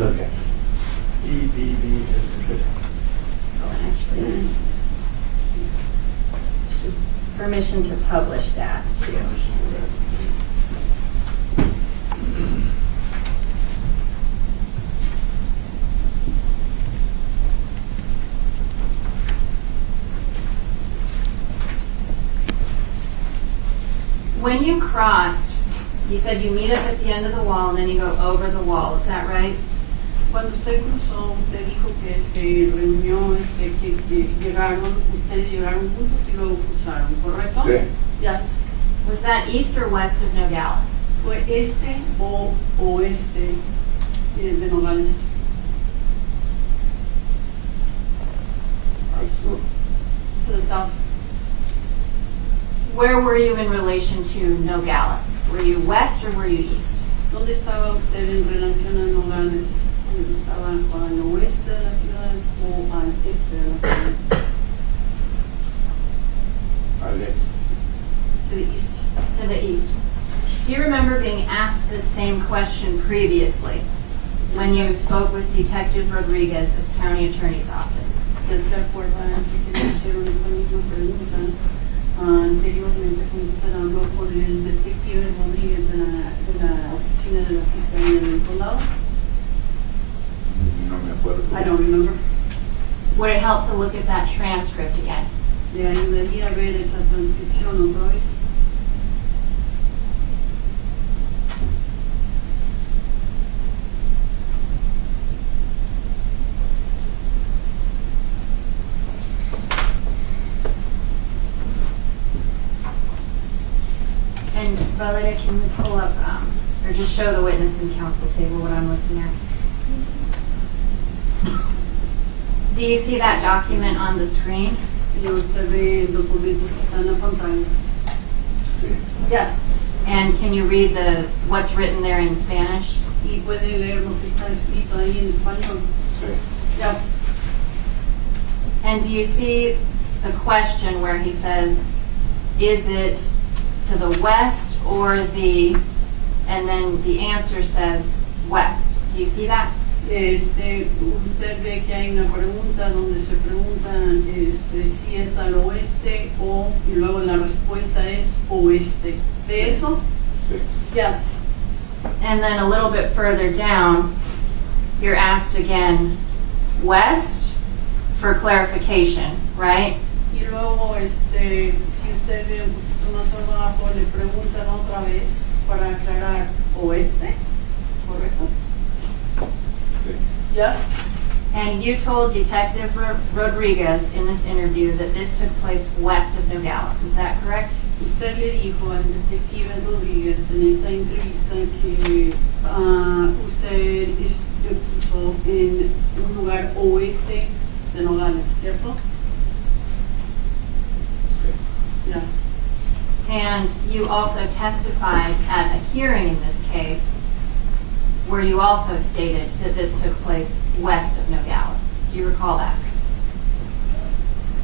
Okay. EBB is good. Oh, actually, permission to publish that too. When you crossed, you said you meet up at the end of the wall and then you go over the wall, is that right? Cuando usted cruzó, usted dijo que se reunió, que llegaron, ustedes llegaron juntos y luego cruzaron, ¿correcto? Sí. Yes. Was that east or west of Nogales? ¿Fue este o oeste de Nogales? Al sur. To the south. Where were you in relation to Nogales? Were you west or were you east? ¿Dónde estaba usted en relación a Nogales? ¿Estaba al oeste de la ciudad o al este de la ciudad? Al este. To the east. To the east. Do you remember being asked the same question previously when you spoke with Detective Rodriguez of the County Attorney's Office? ¿Usted se acuerda que le hicieron esta misma pregunta anteriormente cuando usted habló con el detective Rodríguez de la oficina de la Fiscalía del Condado? No me acuerdo. I don't remember. Would it help to look at that transcript again? ¿Le ayudaría a ver esa transcripción otra vez? And Valeria, can we pull up, or just show the witness and counsel table what I'm looking at? Do you see that document on the screen? Señor, usted ve el documento que está en la pantalla. Sí. Yes. And can you read what's written there in Spanish? Y puede leer lo que está escrito ahí en español. Sí. Yes. And do you see the question where he says, is it to the west or and then the answer says west? Do you see that? Usted ve que hay una pregunta donde se pregunta si es al oeste y luego la respuesta es oeste. ¿De eso? Sí. Yes. And then a little bit further down, you're asked again, west for clarification, right? Y luego, si usted ve un poquito más abajo, le preguntan otra vez para aclarar oeste, ¿correcto? Sí. Yes. And you told Detective Rodriguez in this interview that this took place west of Nogales. Is that correct? Usted le dijo al detective Rodríguez en esta entrevista que usted puso en un lugar oeste de Nogales, ¿cierto? Sí. Yes. And you also testified at a hearing in this case where you also stated that this took place west of Nogales. Do you recall that?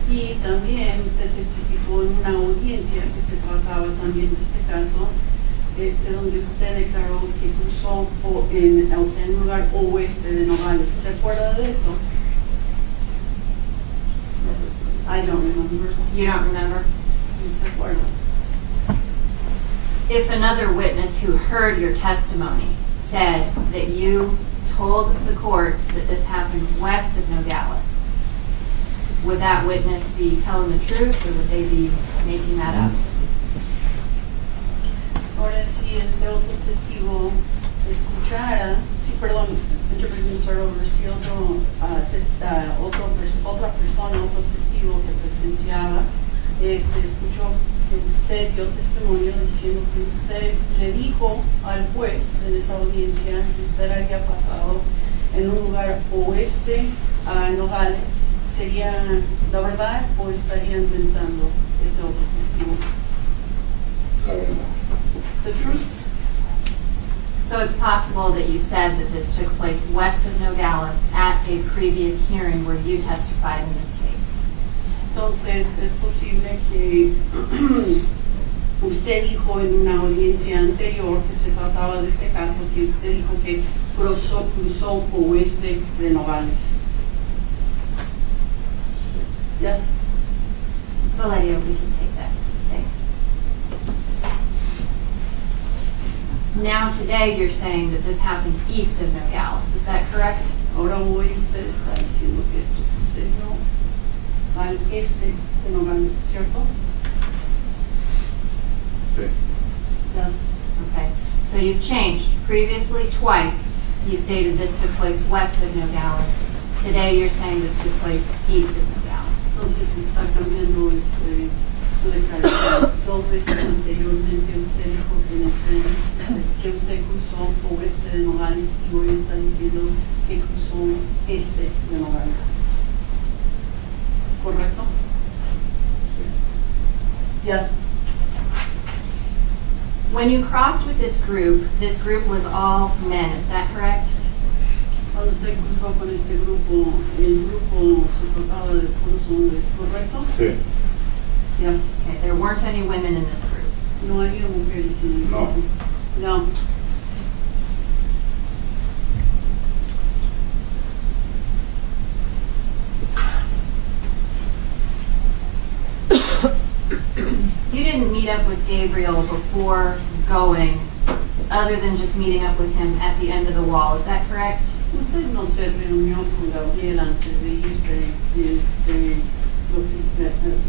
Y también usted testificó en una audiencia que se trataba también de este caso, donde usted declaró que cruzó en un lugar oeste de Nogales. ¿Se acuerda de eso? I don't remember. You don't remember? ¿Sí se acuerda? If another witness who heard your testimony said that you told the court that this happened west of Nogales, would that witness be telling the truth or would they be making that up? Ahora si este otro testigo escuchara, sí, perdón, interpreting start over, si otra persona, otro testigo que presenciaba, escuchó que usted dio testimonio diciendo que usted le dijo al juez en esa audiencia que usted había pasado en un lugar oeste a Nogales, ¿sería la verdad o estaría inventando este otro testigo? La verdad. The truth. So it's possible that you said that this took place west of Nogales at a previous hearing where you testified in this case. Entonces es posible que usted dijo en una audiencia anterior que se trataba de este caso, que usted dijo que cruzó oeste de Nogales. Sí. Yes. Valeria, we can take that. Now today you're saying that this happened east of Nogales, is that correct? Ahora hoy usted está diciendo que esto sucedió al este de Nogales, ¿cierto? Sí. Yes. Okay, so you've changed. Previously, twice, you stated this took place west of Nogales. Today you're saying this took place east of Nogales. Entonces está cambiando su declaración. Dos veces anteriormente usted dijo que usted cruzó oeste de Nogales y hoy está diciendo que cruzó este de Nogales. ¿Correcto? Yes. When you crossed with this group was all men, is that correct? Cuando usted cruzó con este grupo, el grupo se trataba de puros hombres, ¿correcto? Sí. Yes. Okay, there weren't any women in this group. No había mujeres en el No. grupo. No. You didn't meet up with Gabriel before going, other than just meeting up with him at the end of the wall, is that correct? Usted no se reunió con Gabriel antes de irse,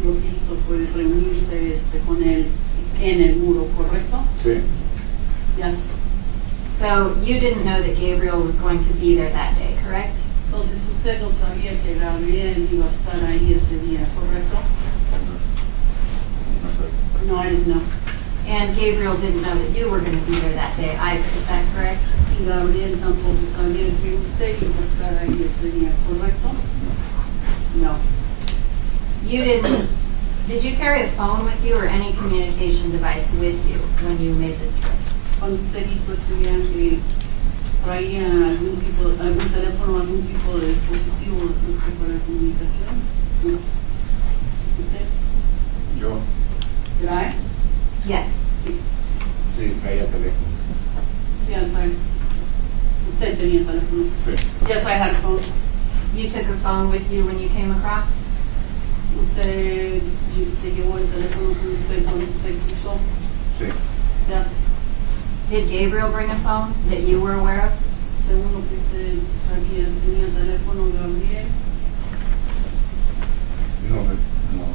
lo que hizo fue reunirse con él en el muro, ¿correcto? Sí. Yes. So you didn't know that Gabriel was going to be there that day, correct? Entonces usted no sabía que Gabriel iba a estar ahí ese día, ¿correcto? No, I didn't know. And Gabriel didn't know that you were going to be there that day either, is that correct? Y Gabriel tampoco sabía que usted iba a estar ahí ese día, ¿correcto? No. You didn't, did you carry a phone with you or any communication device with you when you made this trip? Cuando usted hizo este viaje, ¿traía algún teléfono, algún tipo de dispositivo para comunicación? No. ¿Usted? Yo, Did I? Yes. Sí. sí, traía teléfono. Yes, usted tenía teléfono. Sí. Yes, I had a phone. You took a phone with you when you came across? Usted se llevó el teléfono con usted cuando usted cruzó. Sí. Yes. Did Gabriel bring a phone that you were aware of? Según lo que usted sabía, tenía teléfono Gabriel. No, no,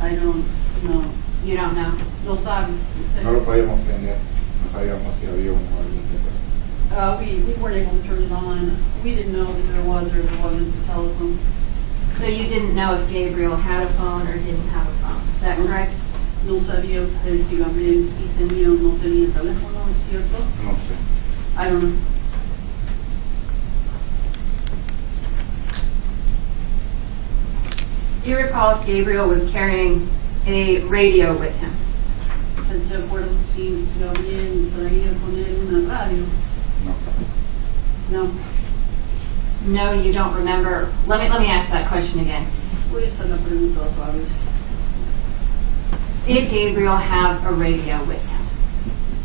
I don't know. You don't know. No sabe. Usted. no lo podíamos prender. No sabíamos si había uno o alguien que We weren't able to turn it on. We didn't know if there was or there wasn't a telephone. So you didn't know if Gabriel had a phone or didn't have a phone, is that correct? No sabía usted si Gabriel sí tenía o no tenía teléfono, ¿es cierto? No sé. I don't know. Do you recall if Gabriel was carrying a radio with him? ¿Usted se acuerda si Gabriel traía con él una radio? No. No. No, you don't remember. Let me ask that question again. Voy a hacer la pregunta otra vez. Did Gabriel have a radio with him?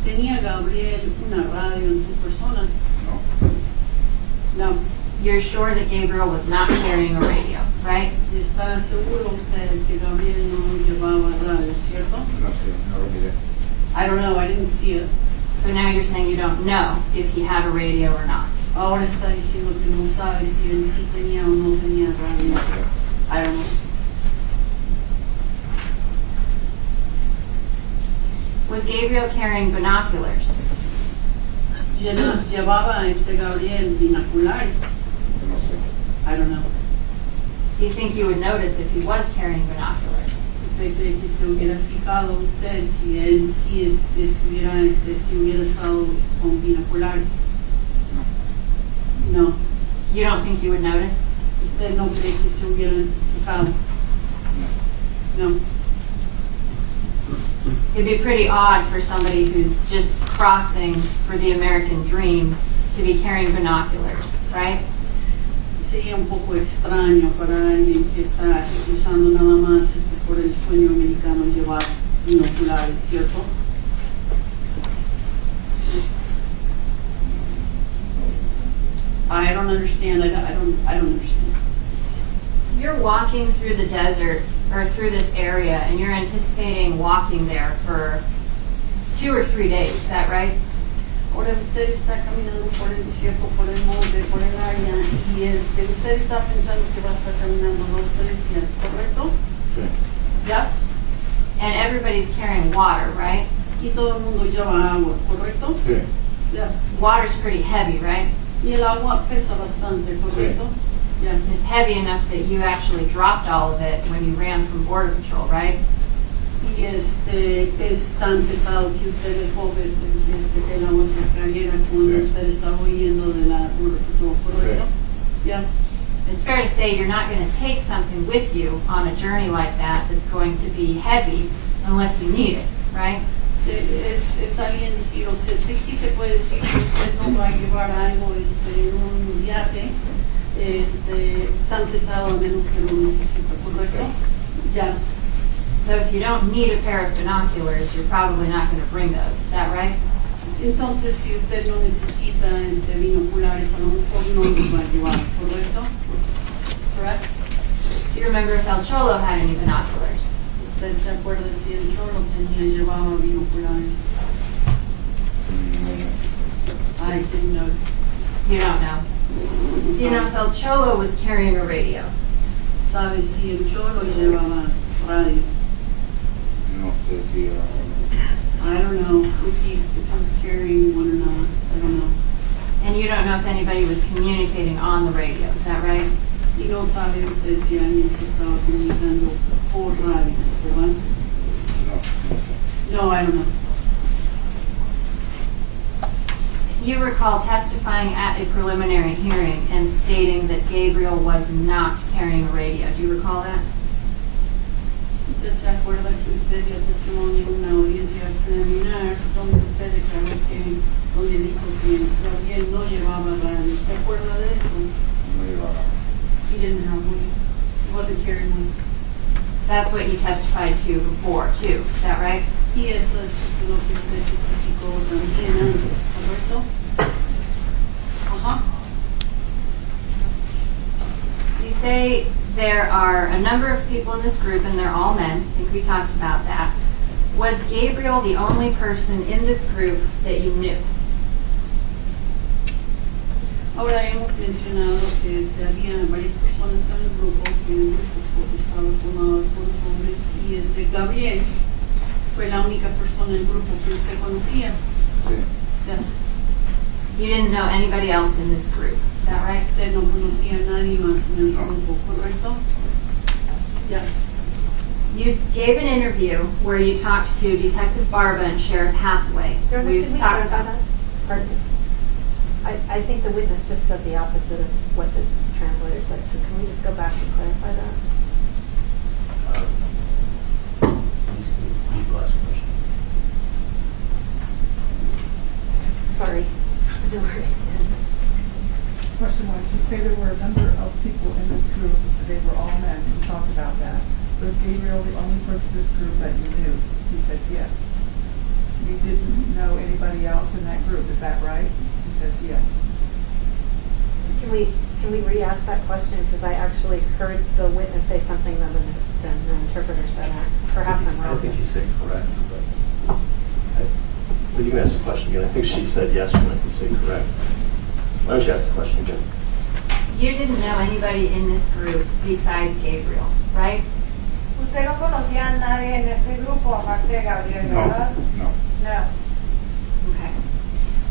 ¿Tenía Gabriel una radio en su persona? No. No. You're sure that Gabriel was not carrying a radio, right? ¿Está seguro usted que Gabriel no llevaba radio, cierto? No sé, no lo miré. I don't know, I didn't see it. So now you're saying you don't know if he had a radio or not. Ahora está diciendo que no sabe si él sí tenía o no tenía radio. No sé. I don't know. Was Gabriel carrying binoculars? ¿Llevaba Gabriel binoculares? No sé. I don't know. Do you think you would notice if he was carrying binoculars? ¿Usted cree que se hubiera fijado usted si él sí si hubiera estado con binoculares? No. You don't think you would notice? ¿Usted no cree que se hubiera fijado? No. It'd be pretty odd for somebody who's just crossing for the American dream to be carrying binoculars, right? Sería un poco extraño para alguien que está usando nada más por el sueño americano llevar binoculares, ¿cierto? I don't understand. I don't understand. You're walking through the desert or through this area and you're anticipating walking there for 2 or 3 days, is that right? Ahora usted está caminando por el desierto, por el monte, por el área, y usted está pensando que va a estar caminando 2 o 3 días, ¿correcto? Sí. Yes. And everybody's carrying water, right? Y todo el mundo lleva agua, ¿correcto? Sí. Yes. Water's pretty heavy, right? Y el agua pesa bastante, ¿correcto? Yes. It's heavy enough that you actually dropped all of it when you ran from Border Patrol, right? Y es tan pesado que usted dejó que el agua se cayera cuando Sí. usted estaba huyendo de la Border, ¿correcto? Yes. It's fair to say you're not going to take something with you on a journey like that that's going to be heavy unless you need it, right? Está bien decir, o sea, sí se puede decir que usted no va a llevar algo en un viaje tan pesado a menos que lo necesite, ¿correcto? Yes. So if you don't need a pair of binoculars, you're probably not going to bring those. Is that right? Entonces, si usted no necesita binoculares, a lo mejor no los va a llevar, ¿correcto? Correct? Do you remember if El Cholo had any binoculars? ¿Usted se acuerda si el cholo llevaba binoculares? I didn't notice. You don't know. Do you know if El Cholo was carrying a radio? ¿Sabe si el cholo llevaba radio? No sé si... I don't know if he was carrying one or not. I don't know. And you don't know if anybody was communicating on the radio. Is that right? Y no sabe usted si alguien se estaba comunicando por radio, ¿verdad? No. No, I don't know. You recall testifying at a preliminary hearing and stating that Gabriel was not carrying a radio. Do you recall that? ¿Usted se acuerda que usted dio testimonio en una audiencia preliminar donde usted declaró donde dijo que Gabriel no llevaba radio? ¿Se acuerda de eso? No llevaba. He didn't have one. He wasn't carrying one. That's what you testified to before, too. Is that right? Y eso es lo que usted testificó también antes, ¿correcto? Ajá. You say there are a number of people in this group and they're all men. I think we talked about that. Was Gabriel the only person in this group that you knew? Ahora hemos mencionado que había varias personas en el grupo, que el grupo estaba formado por hombres, y Gabriel fue la única persona en el grupo que usted conocía. Sí. Yes. You didn't know anybody else in this group. Is that right? Usted no conocía a nadie más en el grupo, ¿correcto? Yes. You gave an interview where you talked to Detective Barba and Sheriff Hathaway. Your Honor, We've could we talked clarify about that? Pardon me. I think the witness just said the opposite of what the translator said, so can we just go back and clarify that? You last question. Sorry. No worries. Question was, you say there were a number of people in this group, they were all men, you talked about that. Was Gabriel the only person in this group that you knew? He said yes. You didn't know anybody else in that group, is that right? He says yes. Can we re-ask that question, because I actually heard the witness say something other than the interpreter said. Perhaps I'm I wrong. think he said correct, but you can ask the question again. I think she said yes when you said correct. Why don't you ask the question again? You didn't know anybody in this group besides Gabriel, right? Usted no conocía a nadie en este grupo aparte de Gabriel, No. ¿verdad? No. No. Okay.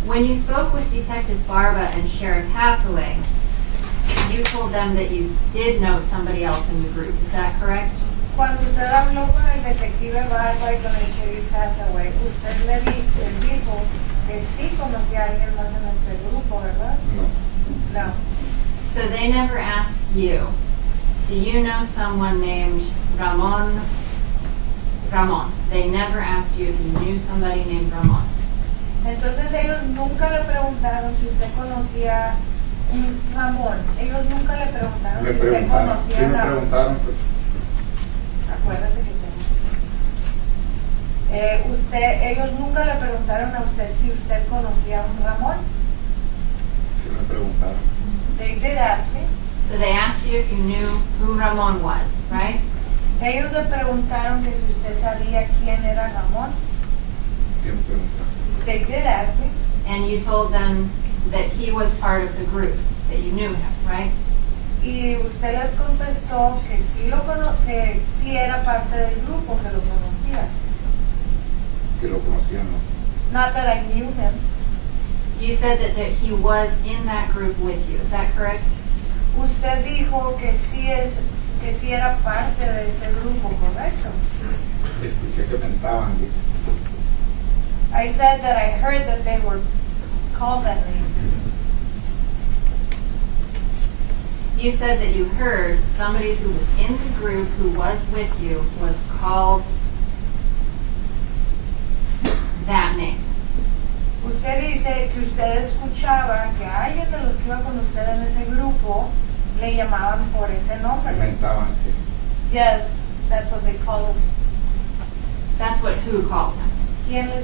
When you spoke with Detective Barba and Sheriff Hathaway, you told them that you did know somebody else in the group. Is that correct? Cuando usted habló con el detective Barba y con el sheriff Hathaway, usted le dijo que sí conocía a alguien más en este grupo, ¿verdad? No. No. So they never asked you, do you know someone named Ramon? Ramon. They never asked you if you knew somebody named Ramon. Entonces ellos nunca le preguntaron si usted conocía un Ramón. Ellos nunca le preguntaron Me si usted preguntaron, conocía sí a me Ramón. preguntaron, pues, Acuérdese que ellos nunca le preguntaron a usted si usted conocía a un Ramón. sí me preguntaron. They did ask me. So they asked you if you knew who Ramon was, right? Ellos le preguntaron que si usted sabía quién era Ramón. Sí, me preguntaron. They did ask me. And you told them that he was part of the group, that you knew him, right? Y usted les contestó que que sí era parte del grupo, que lo conocía. Que lo conocían, ¿no? Not that I knew him. You said that he was in that group with you, is that correct? Usted dijo que sí era parte de ese grupo, ¿correcto? Escuché que mentaban. Dije. I said that I heard that they were called that name. You said that you heard somebody who was in the group who was with you was called that name. Usted dice que usted escuchaba que alguien de los que iba con usted en ese grupo le llamaban por ese nombre. Mentaban, sí. Yes, that's what they call him. That's what who called him. ¿Quién le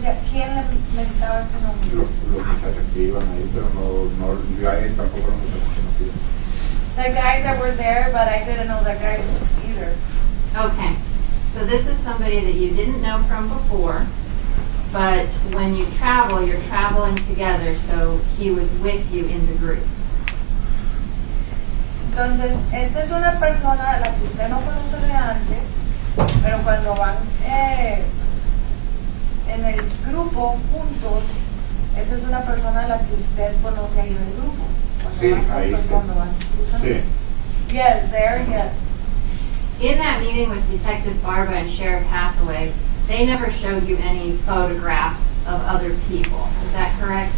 mentaba ese nombre? Los muchachos que iban ahí, pero no yo a él tampoco los muchachos conocidos. The guys that were there, but I didn't know the guys either. Okay, so this is somebody that you didn't know from before, but when you travel, you're traveling together, so he was with you in the group. Entonces, esta es una persona a la que usted no conoce de antes, pero cuando van en el grupo juntos, esa es una persona a la que usted conoce ahí en el grupo. Cuando Sí, van ahí juntos, sí. cuando van cruzando. Sí. Yes, there, yes. In that meeting with Detective Barba and Sheriff Hathaway, they never showed you any photographs of other people. Is that correct?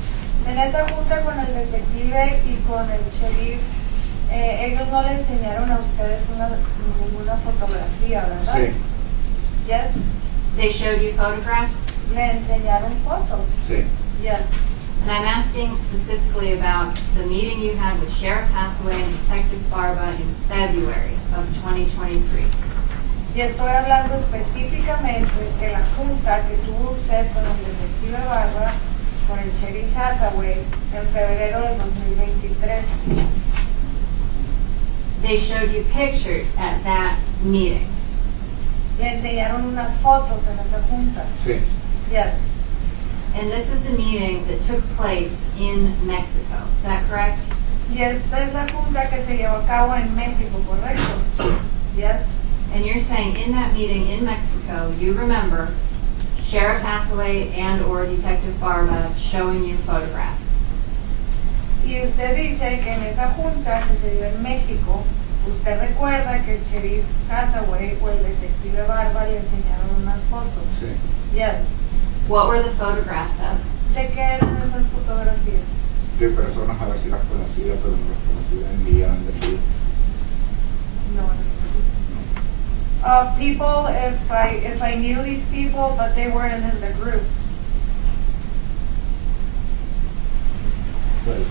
En esa junta con el detective y con el sheriff, ellos no le enseñaron a ustedes ninguna fotografía, ¿verdad? Sí, Yes. They showed you photographs? Le enseñaron fotos. sí. Yes. And I'm asking specifically about the meeting you had with Sheriff Hathaway and Detective Barba in February of 2023. Y estoy hablando específicamente de la junta que tuvo usted con el detective Barba, con el sheriff Hathaway, en febrero del 2023. They showed you pictures at that meeting. Le enseñaron unas fotos en esa junta. Sí, Yes. And this is the meeting that took place in Mexico. Is that correct? Y esta es la junta que se llevó a cabo en México, ¿correcto? Yes. And you're saying in that meeting in Mexico, you remember Sheriff Hathaway and or Detective Barba showing you photographs. Y usted dice que en esa junta que se dio en México, usted recuerda que el sheriff Hathaway o el detective Barba le enseñaron unas fotos. sí. Yes. What were the photographs of? ¿De qué eran esas fotografías? De personas a ver si las conocía, pero no las conocía en Villa Anderson. No. People, if I knew these people, but they weren't in the group. Right.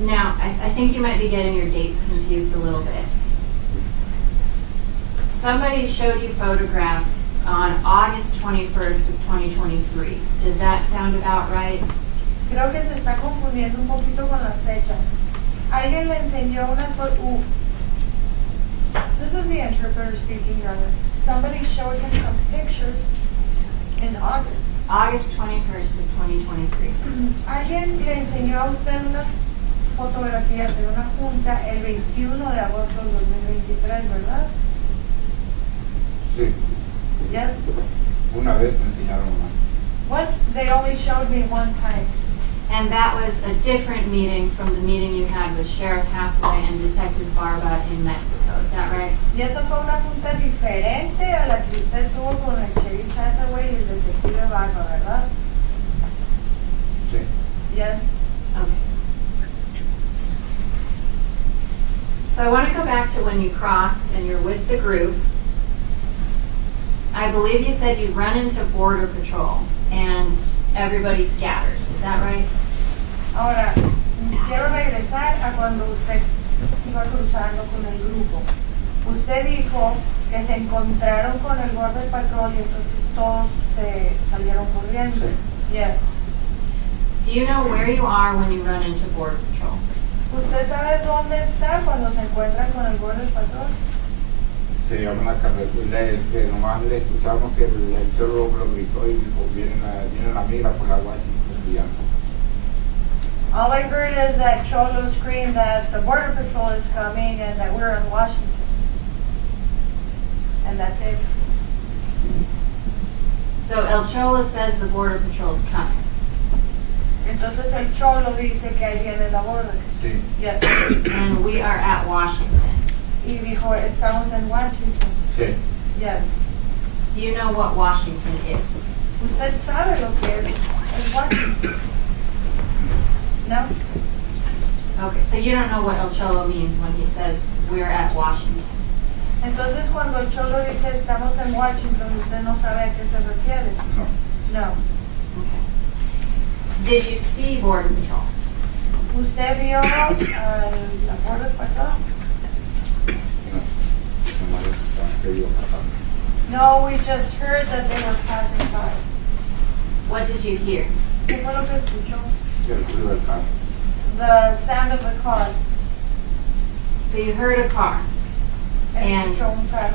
Now, I think you might be getting your dates confused a little bit. Somebody showed you photographs on August 21st of 2023. Does that sound about right? Creo que se está confundiendo un poquito con las fechas. Alguien le enseñó unas fotos. This is the interpreter speaking, Your Honor. Somebody showed him some pictures in August. August 21st of 2023. Alguien le enseñó a usted unas fotografías de una junta el 21 de agosto del 2023, ¿verdad? Sí, Yes. una vez me enseñaron una. What? They only showed me one time. And that was a different meeting from the meeting you had with Sheriff Hathaway and Detective Barba in Mexico. Is that right? Y esa fue una junta diferente a la que usted tuvo con el sheriff Hathaway y el detective Barba, ¿verdad? Sí, Yes. Okay. So I want to go back to when you cross and you're with the group. I believe you said you run into Border Patrol and everybody scatters. Is that right? Ahora, quiero regresar a cuando usted iba cruzando con el grupo. Usted dijo que se encontraron con el Border Patrol y entonces todos se salieron corriendo. Sí. Yes. Do you know where you are when you run into Border Patrol? ¿Usted sabe dónde está cuando se encuentran con el Border Patrol? Se llama la carretera, nomás le escuchamos que el cholo lo gritó y dijo, viene la migra por la Washington y ya. All I heard is that Cholo screamed that the border patrol is coming and that we're in Washington. And that's it. So El Cholo says the border patrol's coming. Entonces el Cholo dice que ahí viene la border. Sí, Yes. And we are at Washington. Y dijo, estamos en Washington. sí. Yes. Do you know what Washington is? Usted sabe lo que es Washington. No? Okay, so you don't know what El Cholo means when he says we're at Washington. Entonces cuando el Cholo dice estamos en Washington, usted no sabe a qué se refiere. No. No. Okay. Did you see Border Patrol? ¿Usted vio la border patrol? No, nomás escuchamos que iba pasando. No, we just heard that they were passing by. What did you hear? ¿Qué fue lo que escuchó? Y el ruido del carro. The sound of the car. So you heard a car, And- Escuchó un carro.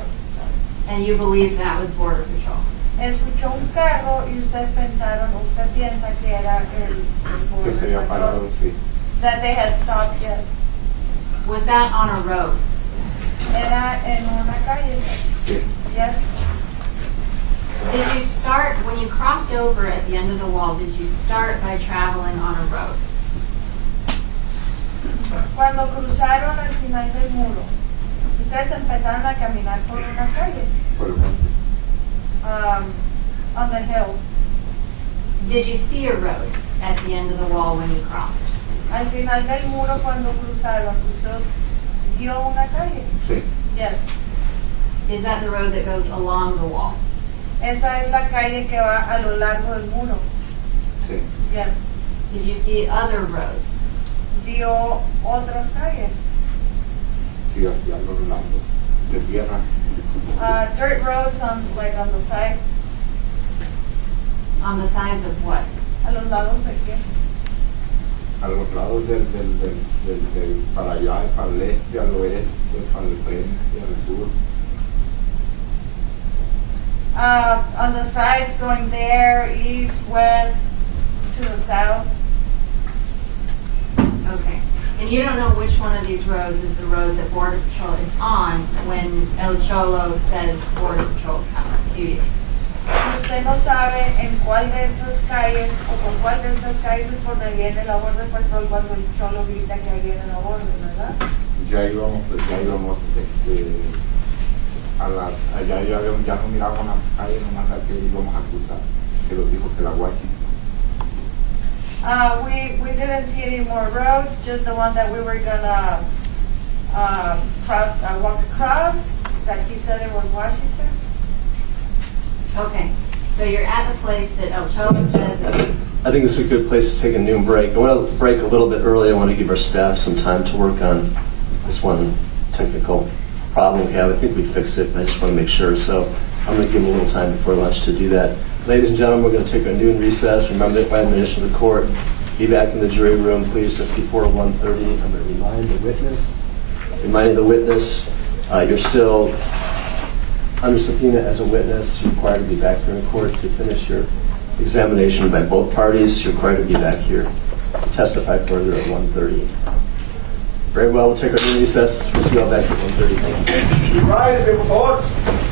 and you believe that was Border Patrol. Escuchó un carro y ustedes pensaron, usted piensa que era el Que se había border parado, patrol. sí. That they had stopped yet. Was that on a road? Era en una calle. Sí. Yes. Did you start, when you crossed over at the end of the wall, did you start by traveling on a road? Cuando cruzaron al final del muro, ustedes empezaron a caminar por una calle, Por el monte. on the hill. Did you see a road at the end of the wall when you crossed? Al final del muro, cuando cruzaron, usted vio una calle. Sí. Yes. Is that the road that goes along the wall? Esa es la calle que va a lo largo del muro. Sí. Yes. Did you see other roads? Vio otras calles. Sí, hacia los lados de tierra. Dirt roads on the sides. On the sides of what? A los lados de qué? A los lados del para allá, para el este, al oeste, para el frente, al sur. On the sides going there, east, west, to the south. Okay. And you don't know which one of these roads is the road that Border Patrol is on when El Cholo says Border Patrol's coming, do you? Usted no sabe en cuál de estas calles o por cuál de estas calles es por donde viene la border patrol cuando el Cholo grita que ahí viene la border, ¿verdad? Ya íbamos ya no mirábamos la calle nomás la que íbamos a cruzar, que lo dijo que la Washington. We didn't see any more roads, just the one that we were gonna walk across, that he said it was Washington. Okay. So you're at the place that El Cholo says that I think this is a good place to take a noon break. I want to break a little bit early. I want to give our staff some time to work on this one technical problem we have. I think we fixed it, but I just want to make sure. So I'm going to give them a little time before lunch to do that. Ladies and gentlemen, we're going to take a noon recess. Remember that by admission of the court, be back in the jury room, please, just before 1:30. I'm going to reminding the witness, you're still under subpoena as a witness. You're required to be back here in court to finish your examination by both parties. You're required to be back here to testify further at 1:30. Very well, we'll take our noon recess. We'll see you all back at 1:30. Thank you. Rise, por favor.